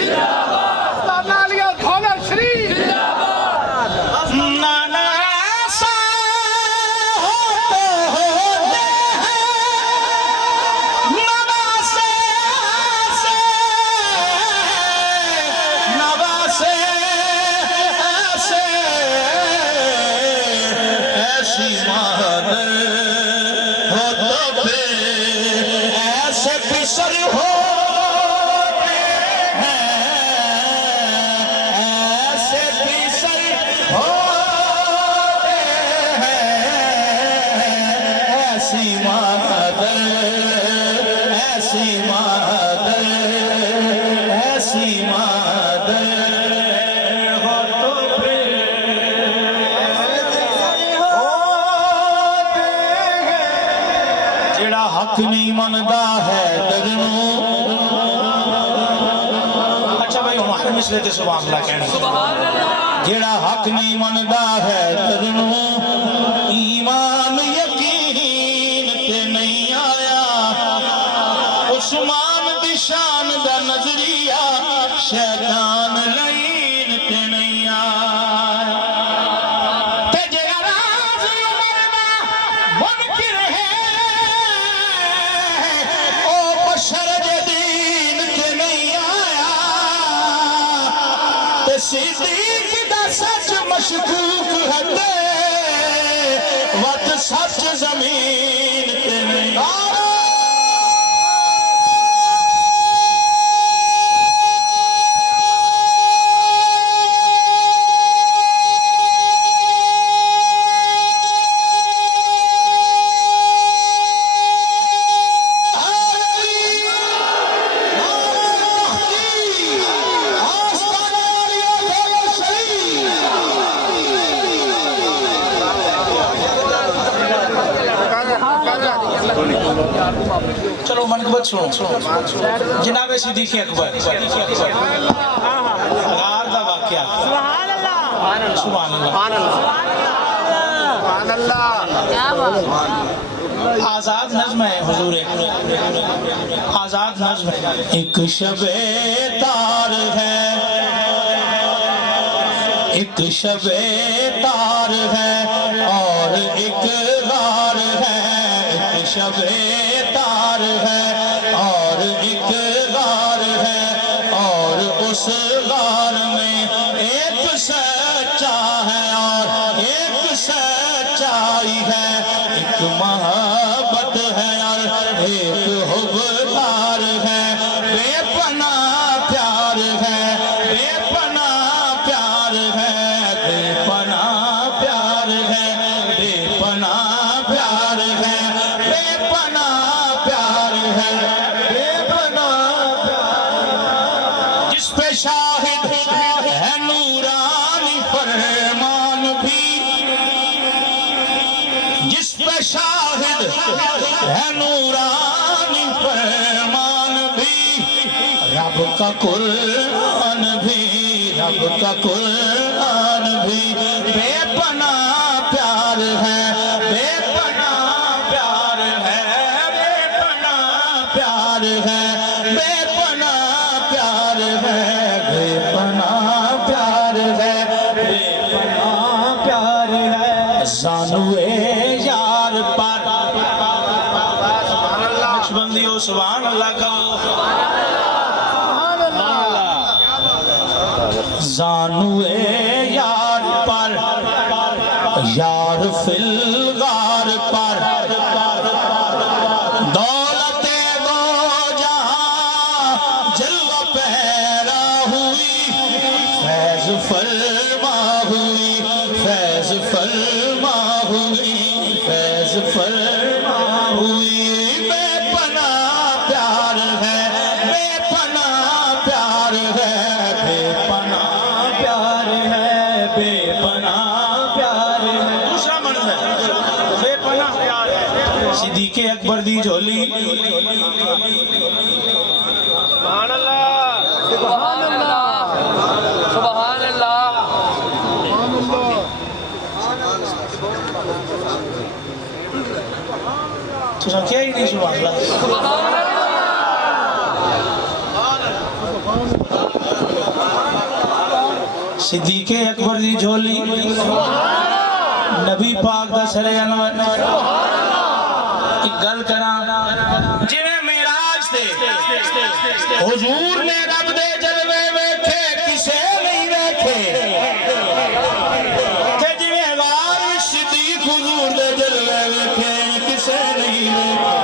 मिसले ते सुभान अल्लाह कहना जेड़ा हक नहीं मनदा है तेनू ईमान यकीन ते नहीं आया उस्मान दी शान दा नजरिया शैतान लईन ते नहीं आया ते जेड़ा राज उमर दा मुनकिर है ओ बशर दे दीन ते नहीं आया ते सिद्दीक दा सच मशकूक है ते वत सच जमीन ते नहीं आया चलो मनकबत सुनो जनाबे सिद्दीक अकबर रात का वाकया सुभान अल्लाह आजाद नज़्म है हुजूर आजाद नज़्म है एक शबे तार है एक शबे तार है और एक गार है एक शबे तार है और एक गार है और उस गार में एक सच्चा है और एक सच्चाई है एक मोहब्बत है और एक हुब्बार है बेपनाह प्यार है बेपनाह प्यार है बेपनाह प्यार है बेपनाह प्यार है बेपनाह प्यार है बेपनाह प्यार जिस पे शाहिद है नूरानी फरमान भी जिस पे शाहिद है नूरानी फरमान भी रब का कुरान भी रब का कुरान भी बेपनाह प्यार है बेपनाह प्यार है बेपनाह प्यार है बेपनाह प्यार है बेपनाह प्यार है बेपनाह प्यार है जानुए यार पर नक्शबंदी हो सुभान अल्लाह का जानुए यार पर यार फिलगार पर दौलते दो जहां जलवा पहरा हुई फैज फरमा हुई फैज फरमा हुई फैज फरमा हुई बेपनाह प्यार है बेपनाह प्यार है बेपनाह प्यार है बेपनाह प्यार है दूसरा मंजर बेपनाह प्यार है सिद्दीक अकबर दी झोली सुभान अल्लाह तो सब क्या ही नहीं सुभान अल्लाह सिद्दीक अकबर दी झोली नबी पाक दा सरे अनवर एक गल करा जिवें मेराज ते हुजूर ने रब दे जलवे वेखे किसे नहीं वेखे ते जिवें गार सिद्दीक हुजूर दे जलवे वेखे किसे नहीं वेखे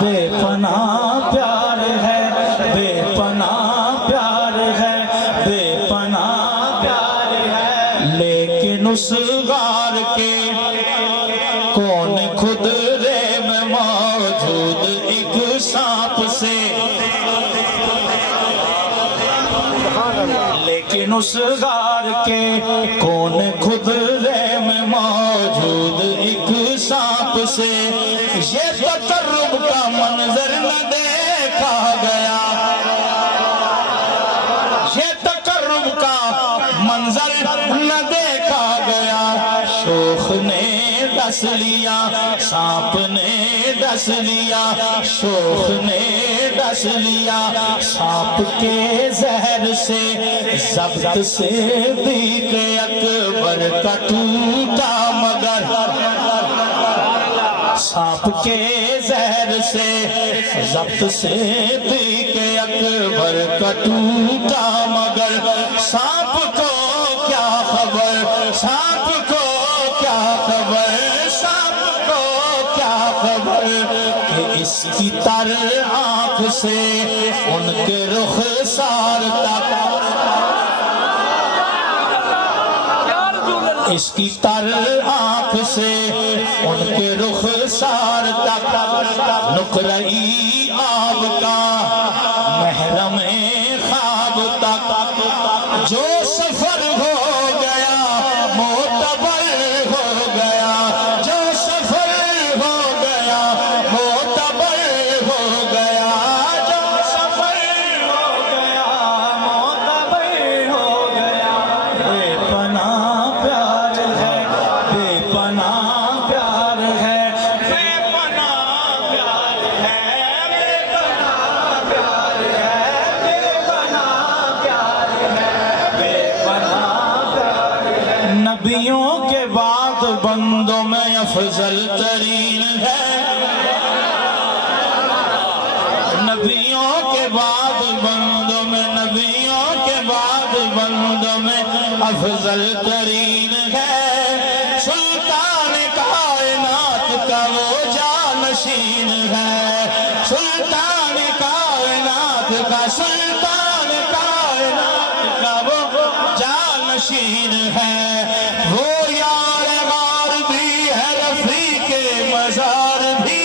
बेपनाह प्यार है बेपनाह प्यार है बेपनाह प्यार है लेकिन उस गार के कौन खुद रे में मौजूद एक सांप से लेकिन उस गार के कौन खुद रे में मौजूद एक सांप से ये तकर्रुब का मंजर न देखा गया डस लिया, सांप ने डस लिया, शोख ने डस लिया। सांप के जहर से ज़ब्त से बीक अकबर का टूटा मगर, सांप के जहर से ज़ब्त से बीक अकबर का टूटा मगर। सांप को क्या खबर, सांप को क्या खबर, सांप को क्या खबर कि इसकी तर आंख से उनके रुखसार तक, इसकी तर आंख से उनके रुखसार तक नुकरई आब का महरम ख्वाब तक जो सफर हो गया मोतबर हो गया, जो सफर हो गया मोतबर हो गया, जो सफर हो गया मोतबर हो गया। बेपनाह प्यार है, बेपनाह प्यार है, बेपनाह प्यार है, बेपनाह प्यार है, बेपनाह प्यार है, बेपनाह प्यार है। नबियों के बाद बंदों में अफजल तरीन है, नबियों के बाद बंदों में, नबियों के बाद बंदों में अफजल तरीन है। सुल्तान कायनात का वो जानशीन है, सुल्तान कायनात का, सुल्तान कायनात का वो जानशीन है। वो यार गार भी है, रफीके मजार भी,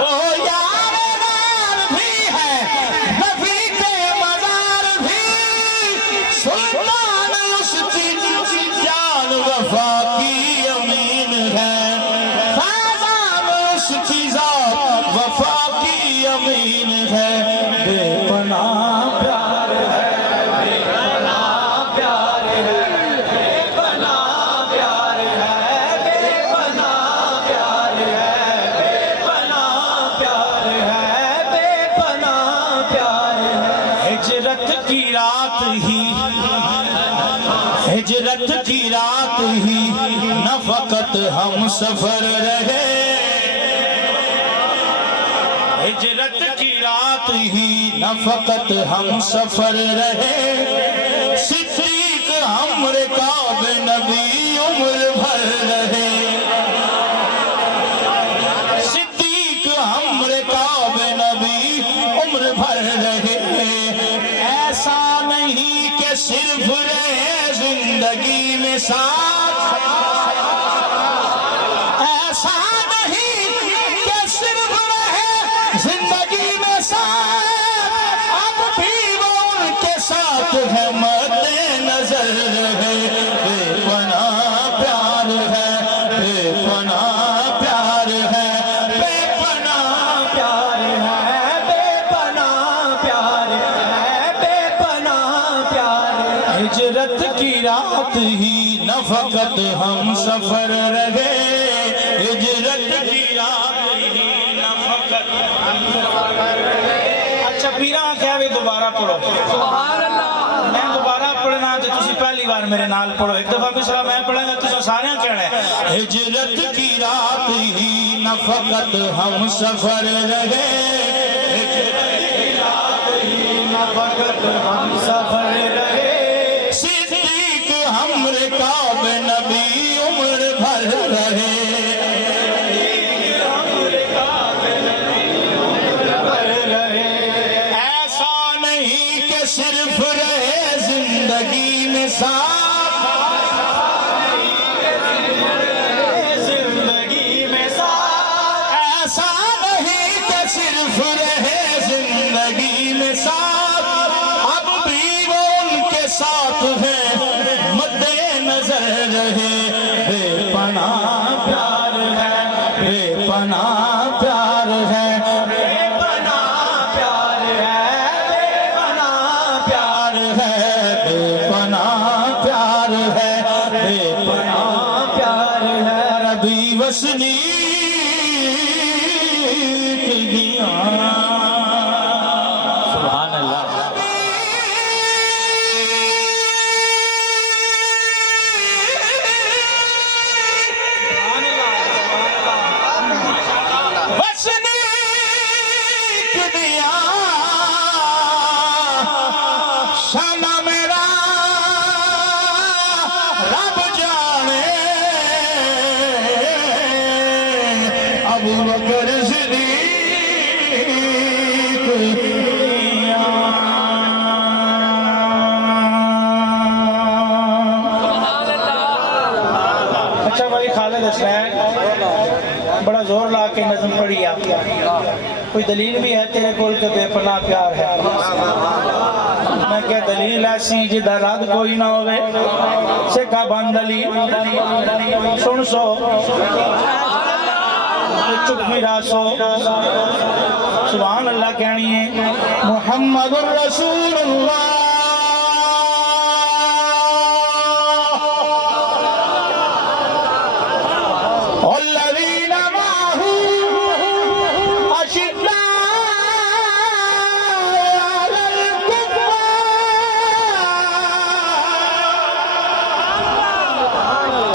वो यार गार भी है, रफीके मजार भी। सुल्तान उसकी जान वफा की अमीन है, ख़ाज़ान उसकी ज़ात वफा की अमीन है। बेपनाह प्यार है, बेपनाह प्यार है, बेपनाह प्यार है, बेपनाह प्यार है, बेपनाह प्यार है, बेपनाह प्यार है। हिजरत की रात ही, हिजरत की रात ही न फकत हम सफर रहे, हिजरत की रात ही न फकत हम सफर रहे। सिद्दीक हमरे काबे नबी उम्र भर रहे, सिद्दीक हमरे काबे नबी उम्र भर रहे। ऐसा नहीं कि सिर्फ रहे जिंदगी में साथ, ऐसा नहीं कि सिर्फ रहे जिंदगी में साथ, अब भी वो उनके साथ है मद्दे नजर है। बेपनाह प्यार है, बेपनाह प्यार है, बेपनाह प्यार है, बेपनाह प्यार है, बेपनाह प्यार है। हिजरत की रात ही न फकत हम सफर रहे, हिजरत की रात ही न फकत हम सफर रहे। अच्छा पीरा क्या वे दोबारा पढ़ो, मैं दोबारा पढ़ना तो तुसी पहली बार मेरे नाल पढ़ो, एक दफा पिछला मैं पढ़ेगा तुसा सारे कहना है। हिजरत की रात ही न फकत हम सफर रहे, हिजरत की रात ही न फकत हम सफर रहे। सिद्दीक हमरे काबे नबी उम्र भर रहे, ऐसा नहीं कि सिर्फ रहे जिंदगी में साथ, जिंदगी में साथ, ऐसा नहीं कि सिर्फ रहे जिंदगी में साथ, अब भी वो उनके साथ है मद्दे नजर रहे। बेपनाह प्यार है, बेपनाह प्यार है, बेपनाह प्यार है, बेपनाह प्यार है, बेपनाह प्यार है, बेपनाह सुभान अल्लाह। शाना मेरा रब जाने अबू बकर सिद्दीक। अच्छा भाई खालिद हसनैन बड़ा जोर ला के नज़म पढ़ी आप, कोई दलील भी है तेरे कोल के बेपनाह प्यार है? मैं क्या दलील ऐसी जिदा रद कोई ना होवे से का बन दलील सुन सो चुप फिरा सो। सुभान अल्लाह कहनी है मुहम्मदुर रसूलुल्लाह वल्लज़ीना मअहू अशिद्दाउ अलल कुफ़ार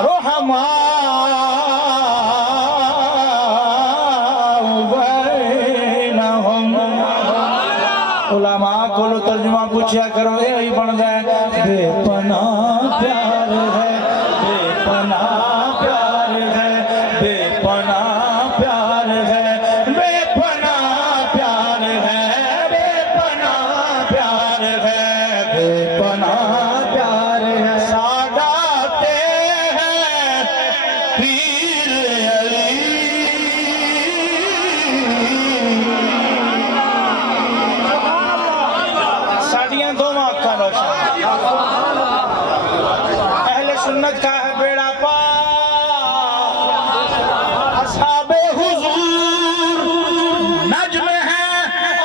रुहमाउ बैनहुम। उलमा को तर्जुमा पूछा करो यही बन जाए बेपनाह प्यार है, बेपनाह प्यार है, बेपनाह प्यार है, बेपनाह प्यार है, बेपनाह प्यार है, बेपनाह प्यार है। सादाते हैं पीर अली साड़ियां दो आंखा रोशन अहले सुन्नत का है बेड़ा पार। असहाबे हुजूर नज्म है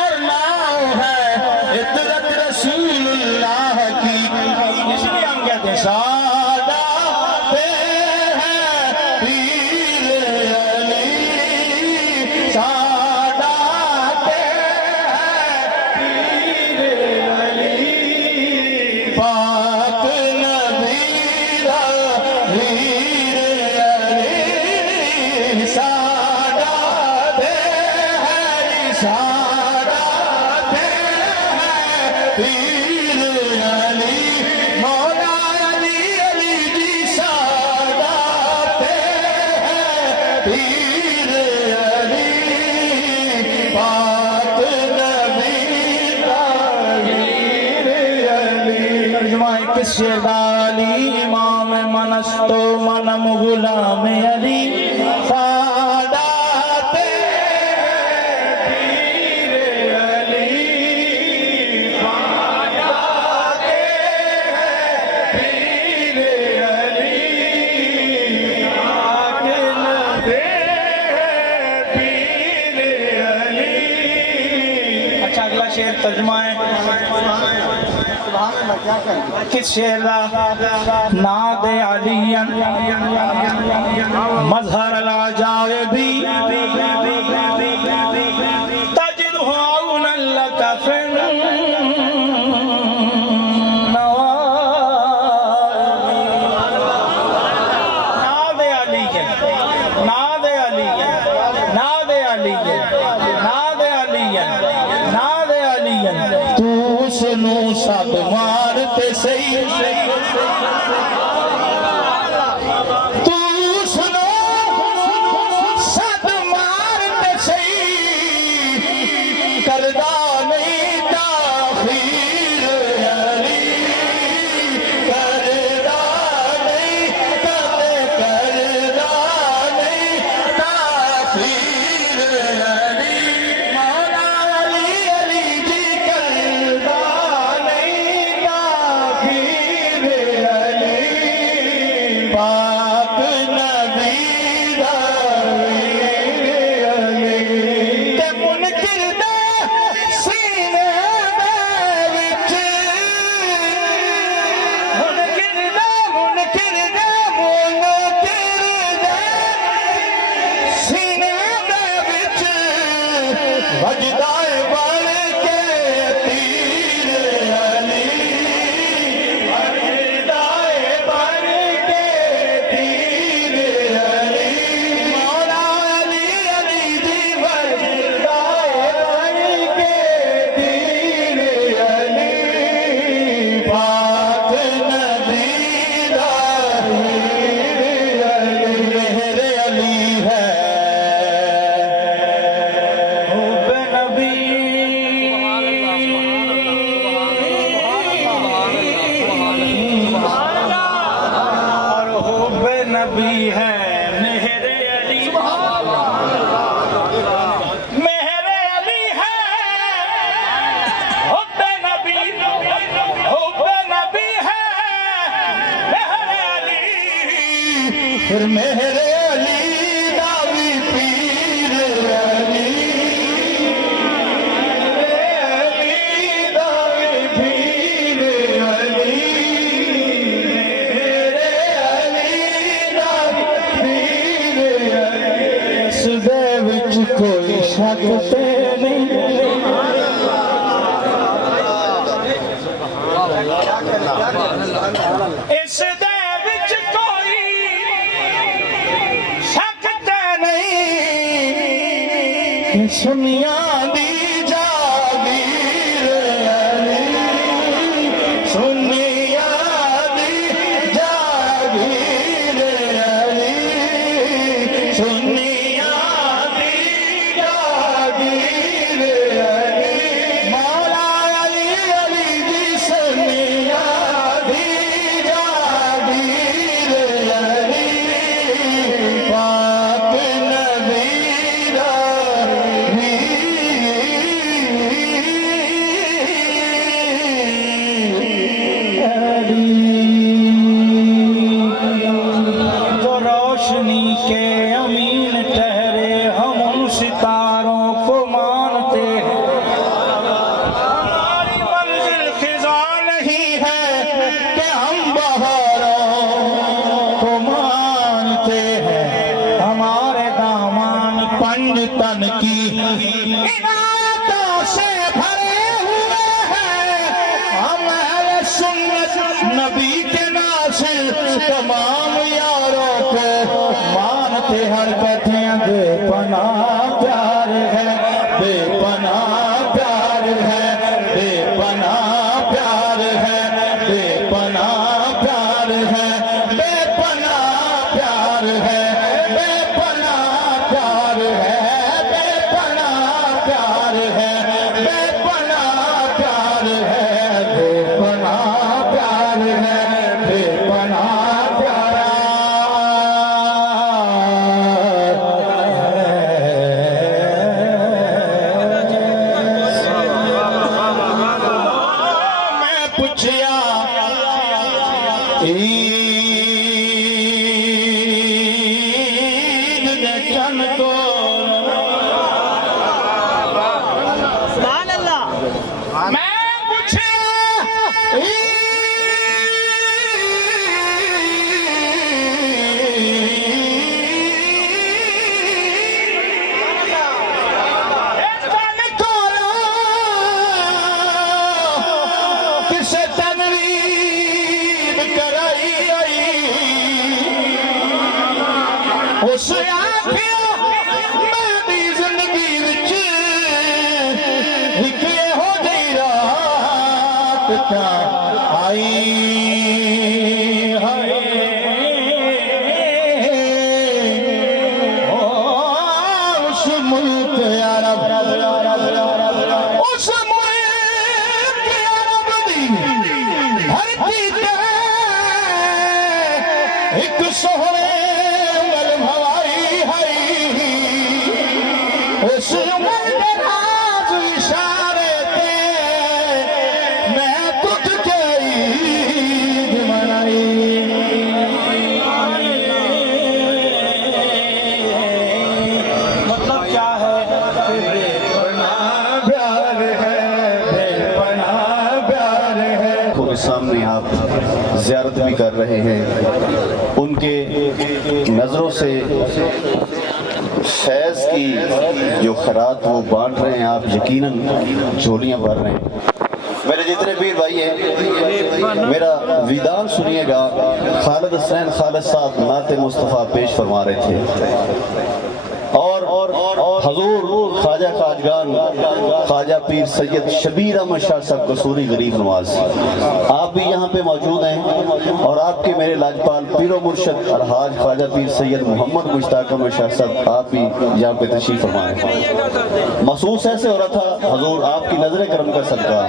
और नाव है इतरत रसूलुल्लाह की। इसलिए हम कहते हैं सादाते हैं पीर अली, सादाते हैं पीर अली, पाक नबी दा वीर अली। सादाते हैं, सादाते हैं पीर अली, मौला अली अली जी सादाते हैं पीर अली, पाक नबी दा वीर अली। तर्जुमा किस शेर दा? अली इमाम मनस्तो मनम गुलाम अली, सादाते हैं पीर अली, सादाते हैं पीर अली, पाक नबी हैं पीर अली। अच्छा अगला शेर तर्जुमा है किस शेर दा? ना दे अलियन मजहर ला जाए भी तजिद हुन लकफन नादे अलियन नादे अलियन नादे अलियन नादे अलियन नादे अलियन। तू सुनू सब मारते सही, तू सुनो सब मारते सही, करदा नहीं ताखीर अली, करदा नहीं कदे, करदा नहीं ताखीर अली, मौला अली अली जी करदा नहीं ताखीर अली, पाक नबी दा वीर अली। ते मुनकिर दे वजदाए बन के तीर अली, वजदाए बन के तीर अली, मौला अली अली जी वजदाए बन के तीर अली, पाक नबी दा हीर अली, मेरे अली है हुब्बे नबी और हुब्बे नबी है मेरे अली, मेरे अली है हुब्बे नबी, हुब्बे नबी है मेरे अली, फिर मेरे अली दावी पीर अली, मेरे अली दावी पीर अली, मेरे अली दावी पीर अली, इस दे विच कोई शक ते नहीं, इस दे विच कोई शक ते नहीं, सुनिया दी जागीर अली, सुनिया दी जागीर अली, सुनिया दी जागीर अली, मौला अली अली जी सुनिया दी जागीर अली, पाक नबी दा जो रोशनी के अमीन ठहरे हम उन सितारों को मानते हैं, हमारी मंजिल खिजा नहीं है कि हम बहारों को मानते हैं, हमारे दामन पंडितन की इनायतों से भरे हुए हैं, हम अहले सुन्नत नबी के नासिर तमाम यारों को मानते, हर कहते हैं बेपनाह प्यार है, बेपनाह प्यार है, बेपनाह प्यार है, बेपनाह प्यार है, बेपनाह प्यार है, बेपनाह प्यार है, बेपनाह प्यार है, बेपनाह प्यार है, बेपनाह प्यार है, बेपनाह प्यार मैं पूछया ईद दे चन को सुभान अल्लाह। मैं पूछया किसे तनवीब कराई आई, उस आखिया मैं दी जिंदगी विच एक हो गई रात का आई हाय, उस मुल्क अरब, उस मुल्क अरब दी धरती ते एक सोहने मलम हवाई है, उस उमर के राज इशारे ते मैं तुझके ईद मनाई, मतलब क्या है? बेपनाह प्यार है, बेपनाह प्यार है। को के सामने आप ज़ियारत भी कर रहे हैं, उनके नज़रों से फैज़ की जो खैरात वो बांट रहे हैं, आप यकीनन झोलियां भर रहे हैं। मेरे जितने वीर भाई हैं, मेरा विदान सुनिएगा। खालिद हुसैन खालिद साहब नाते मुस्तफ़ा पेश फरमा रहे थे और हजूर ख्वाजा खाजगान ख्वाजा पीर सैयद शबीर अहमद शाह साहब कसूरी गरीब नवाज, आप भी यहाँ पे मौजूद हैं और आपके मेरे लाजपाल पीरो मुर्शद अलहाज ख्वाजा पीर सैयद मोहम्मद मुश्ताक अहमद शाह साहब, आप भी यहाँ पे तशरीफ फरमाएं। महसूस ऐसे हो रहा था हजूर आपकी नजर करम का सदका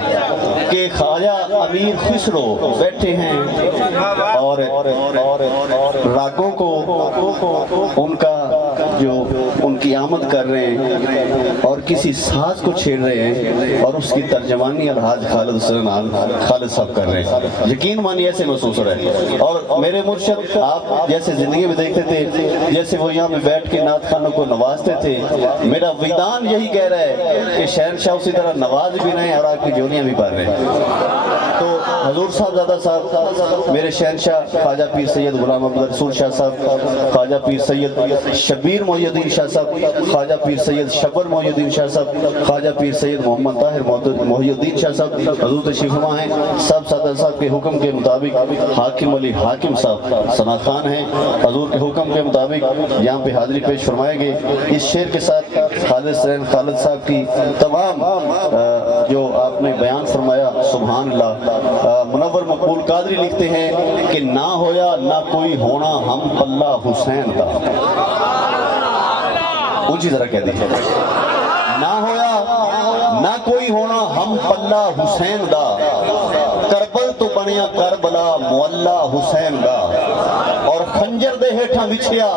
कि ख्वाजा अमीर खुसरो बैठे हैं और रागों को उनका जो उनकी आमद कर रहे हैं और किसी साज को छेड़ रहे हैं और उसकी तर्जमानी अलहाज खालिद हुसैन खालिद साहब कर रहे हैं। यकीन मानिए ऐसे महसूस हो रहा है। और मेरे मुर्शद आप जैसे जिंदगी में देखते थे, जैसे वो यहाँ पे बैठ के नात खानों को नवाजते थे, मेरा विदान यही कह रहा है कि शहनशाह उसी तरह नवाज भी रहे और आपकी जोलियाँ भी भर रहे हैं। तो हजूर साहबजादा साहब, मेरे शहनशाह ख्वाजा पीर सैयद गुलाम अहमद रसूल शाह साहब, ख्वाजा पीर सैयद शबीर मोहिउद्दीन शाह साहब, ख्वाजा पीर सैयद शबर मोहिउद्दीन शाह साहब, ख्वाजा पीर सैयद मोहम्मद ताहिर मोहिउद्दीन शाह साहब हजूर तशरीफ फरमा हैं। सब सादा साहब के हुक्म के मुताबिक हाकिम अली हाकिम साहब सना खान हैं, हजूर के हुक्म के मुताबिक यहाँ पे हाजिरी पेश फरमाएंगे। इस शेर के साथ खालिद हुसैन खालिद साहब की तमाम जो आपने बयान फरमाया, सुभान अल्लाह। मुनव्वर मकबूल कादरी लिखते हैं कि ना होया ना कोई होना हम पल्ला हुसैन का, ऊंची तरह कह दीजिए, ना होया ना कोई होना हम पल्ला हुसैन दा, करबल तो बनिया करबला मुअल्ला हुसैन दा, और खंजर दे हेठा विछया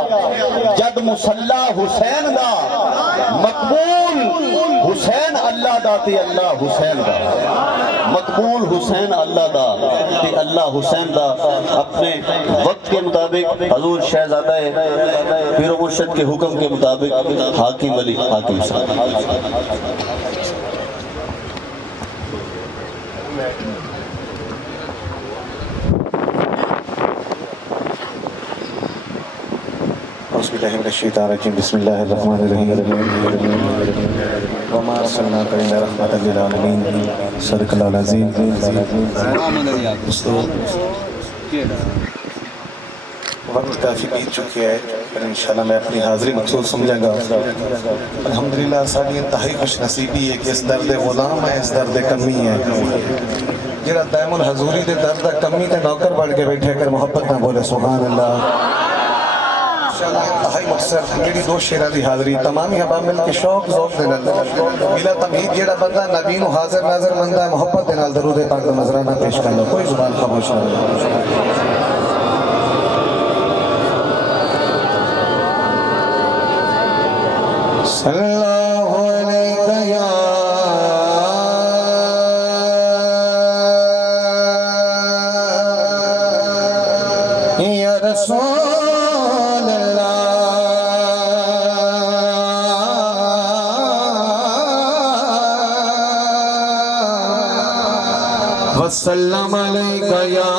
जद मुसल्ला हुसैन दा, मकबूल हुसैन अल्लाह दा ते अल्लाह हुसैन दा, मकबूल हुसैन अल्लाह दा ते अल्लाह हुसैन दा। अपने वक्त के मुताबिक हजूर शहजादा पीरो मुर्शद के हुक्म के मुताबिक हाकिम अली हाकिम साहब। वक्त काफ़ी बीत चुकी है, पर इंशाल्लाह मैं अपनी हाज़िरी मकसूद समझांगा। अल्हम्दुलिल्लाह साडी इंतहाई खुश नसीबी है कि इस दर्द गुलाम है, इस दर्द कमी है जिहड़ा दायमुल हजूरी दे दर्द कमी ते नौकर बन के बैठे कर मोहब्बत ना बोले सुभान अल्लाह। इंशाल्लाह इंतहाई मकसद मेरी दो शेरां दी हाज़िरी तमाम हबा मिल के शौक ज़ौक़ दे नाल बिला तमीज़ जिहड़ा बंदा नबी नूं हाज़िर नाज़िर मंदा है, मोहब्बत दे नाल दरूद पाक दा नज़राना पेश कर लो, कोई ज़ुबान खामोश ना रहे। सल्लल्लाहु अलैहि या रसूल अल्लाह वसल्लम अलैका या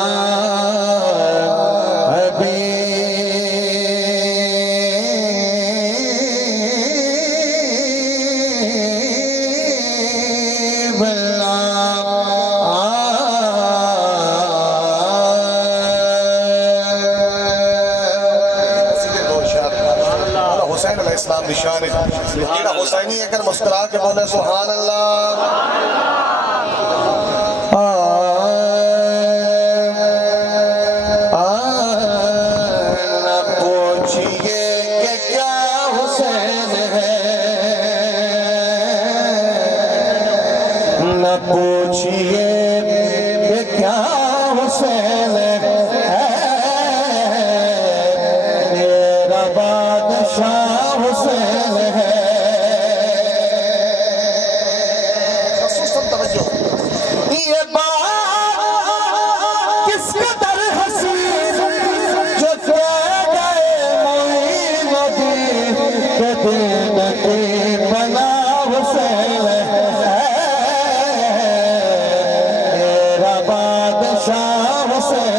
हुसैनी अगर मुस्कुरा के बोले सुभान अल्लाह। न पूछिए कि क्या हुसैन है, न पूछिए कि क्या हुसैन है, मेरा बादशाह हुसैन है। ये बात किस कदर हसीन जो कह गए मोईनुद्दीन के दिन की बना हुसैन है, मेरा बादशाह हुसैन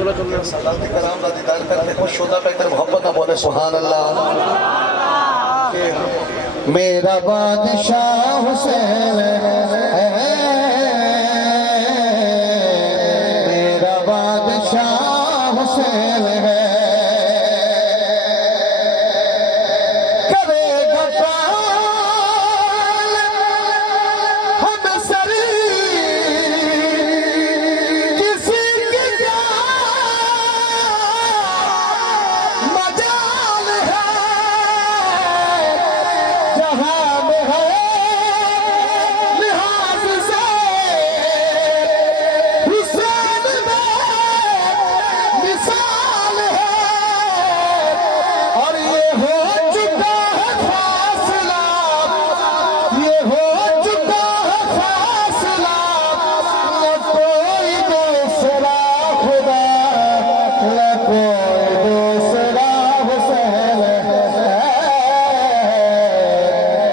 सलात कराम का दीदार करके खुश होता पे तेरे मोहब्बत ना बोले सुभान अल्लाह। मेरा बादशाह हुसैन है, मेरा बादशाह हुसैन है, करेगा पाल हम सरी किसी की मजाल है, जहां में है लिहाज से हुसैन में मिसाल है, और ये हो चुका है फासला, ये हो चुका है फासला, न कोई दूसरा खुदा, न कोई दूसरा हुसैन है,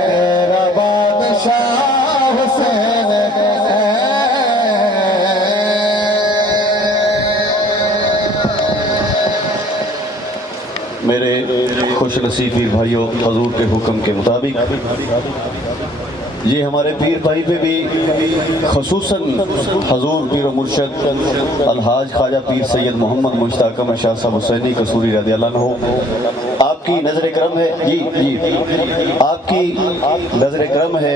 मेरा बादशाह हुसैन है। मेरे खुश नसीब पीर भाइयों, हजूर के हुक्म के मुताबिक ये हमारे पीर भाई पे भी खसूसन हजूर पीर मुर्शद अलहाज ख्वाजा पीर सैयद मोहम्मद मुश्ताक अहमद शाह साहब हुसैनी कसूरी रज़ियल्लाहु अन्हु आपकी नजर करम है जी जी, आपकी नजर करम है,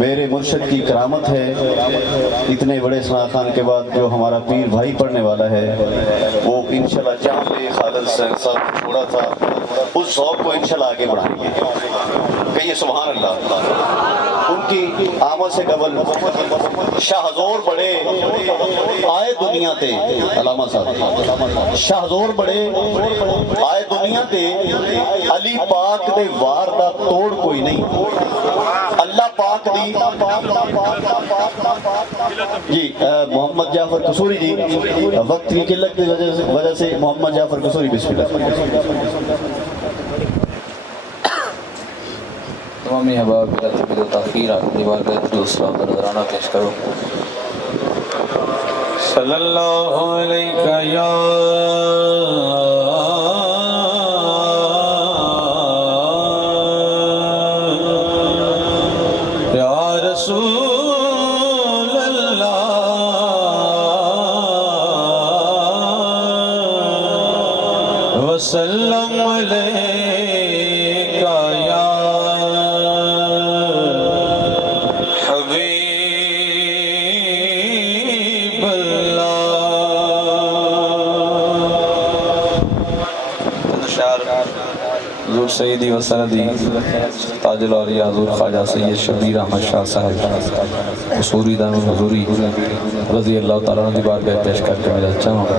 मेरे मुर्शद की करामत है। इतने बड़े सना खान के बाद जो हमारा पीर भाई पढ़ने वाला है वो इंशाल्लाह जहाँ पे खालिद हुसैन साहब छोड़ा था उस शौक को इंशाल्लाह आगे बढ़ाएंगे। कहिए सुभान अल्लाह। उनकी आमद से कबल शाहजोर बड़े आए दुनिया ते, अलामा साहब शाहजोर बड़े आए दुनिया ते, अली पाक दे वार दा तोड़ कोई नहीं, अल्लाह पाक दी जी। मोहम्मद जाफर कसूरी जी, वक्त की किल्लत की वजह से मोहम्मद जाफर कसूरी बिस्मिल्लाह। तमाम अहबाब ताख़ीर अपनी बारगाह दूसरा नजराना पेश करो। सल्लल्लाहु अलैहि या रसूल अल्लाह वसल्लम अलैका या हबीब अल्लाह। सईदी व सनदी ताजुल औलिया हुज़ूर ख्वाजा सैयद शब्बीर अहमद शाह साहब कसूरी दानुल हुज़ूरी रज़ी अल्लाह तआला अन्हु की बारगाह पेश करके मेरा चाहूँगा।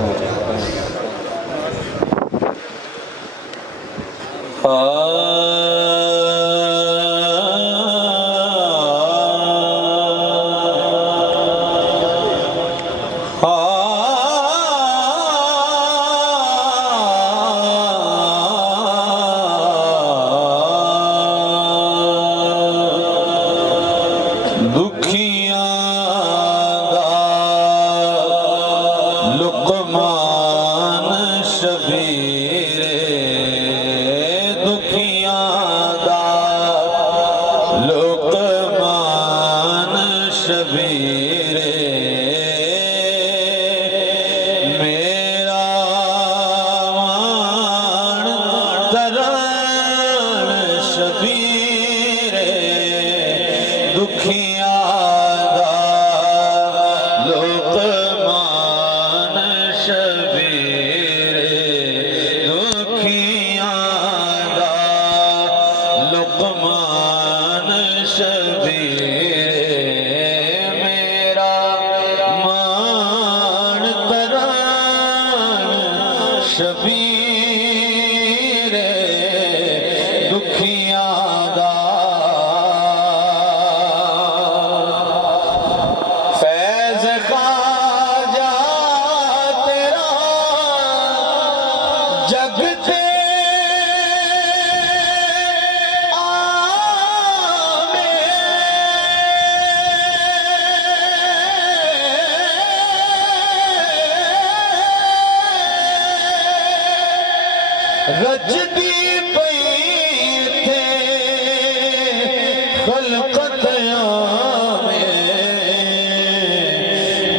खलकत में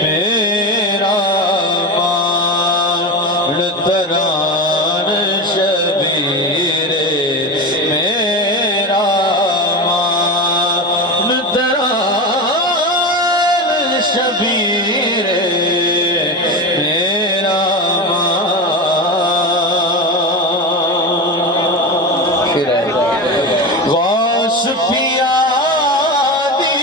मेरा मान तरान शबीर मेरा मान तरान शबीर मेरा मान फिर है गौस पिया दी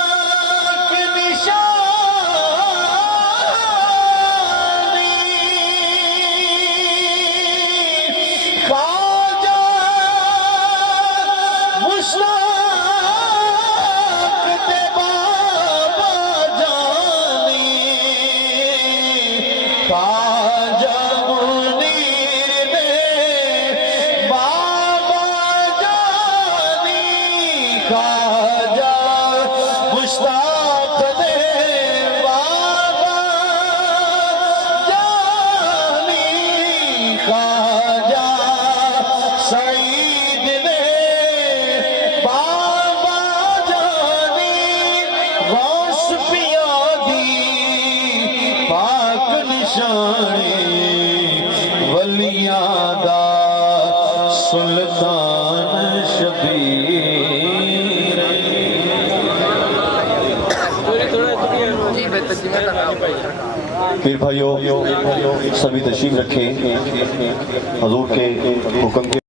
पाक निशानी ख्वाजा मुश्ताक ते बाबा जानी ख्वाजा मुनीर दे बाबा जानी ख्वाजा मुश्ताक दे बाबा जानी ख्वाजा सईद दे बाबा जानी गौस पिया दी पाक निशानी वलियां दा सुल्तान शबीर पीर भाइयों सभी तशरीफ रखें हजूर के हुक्म के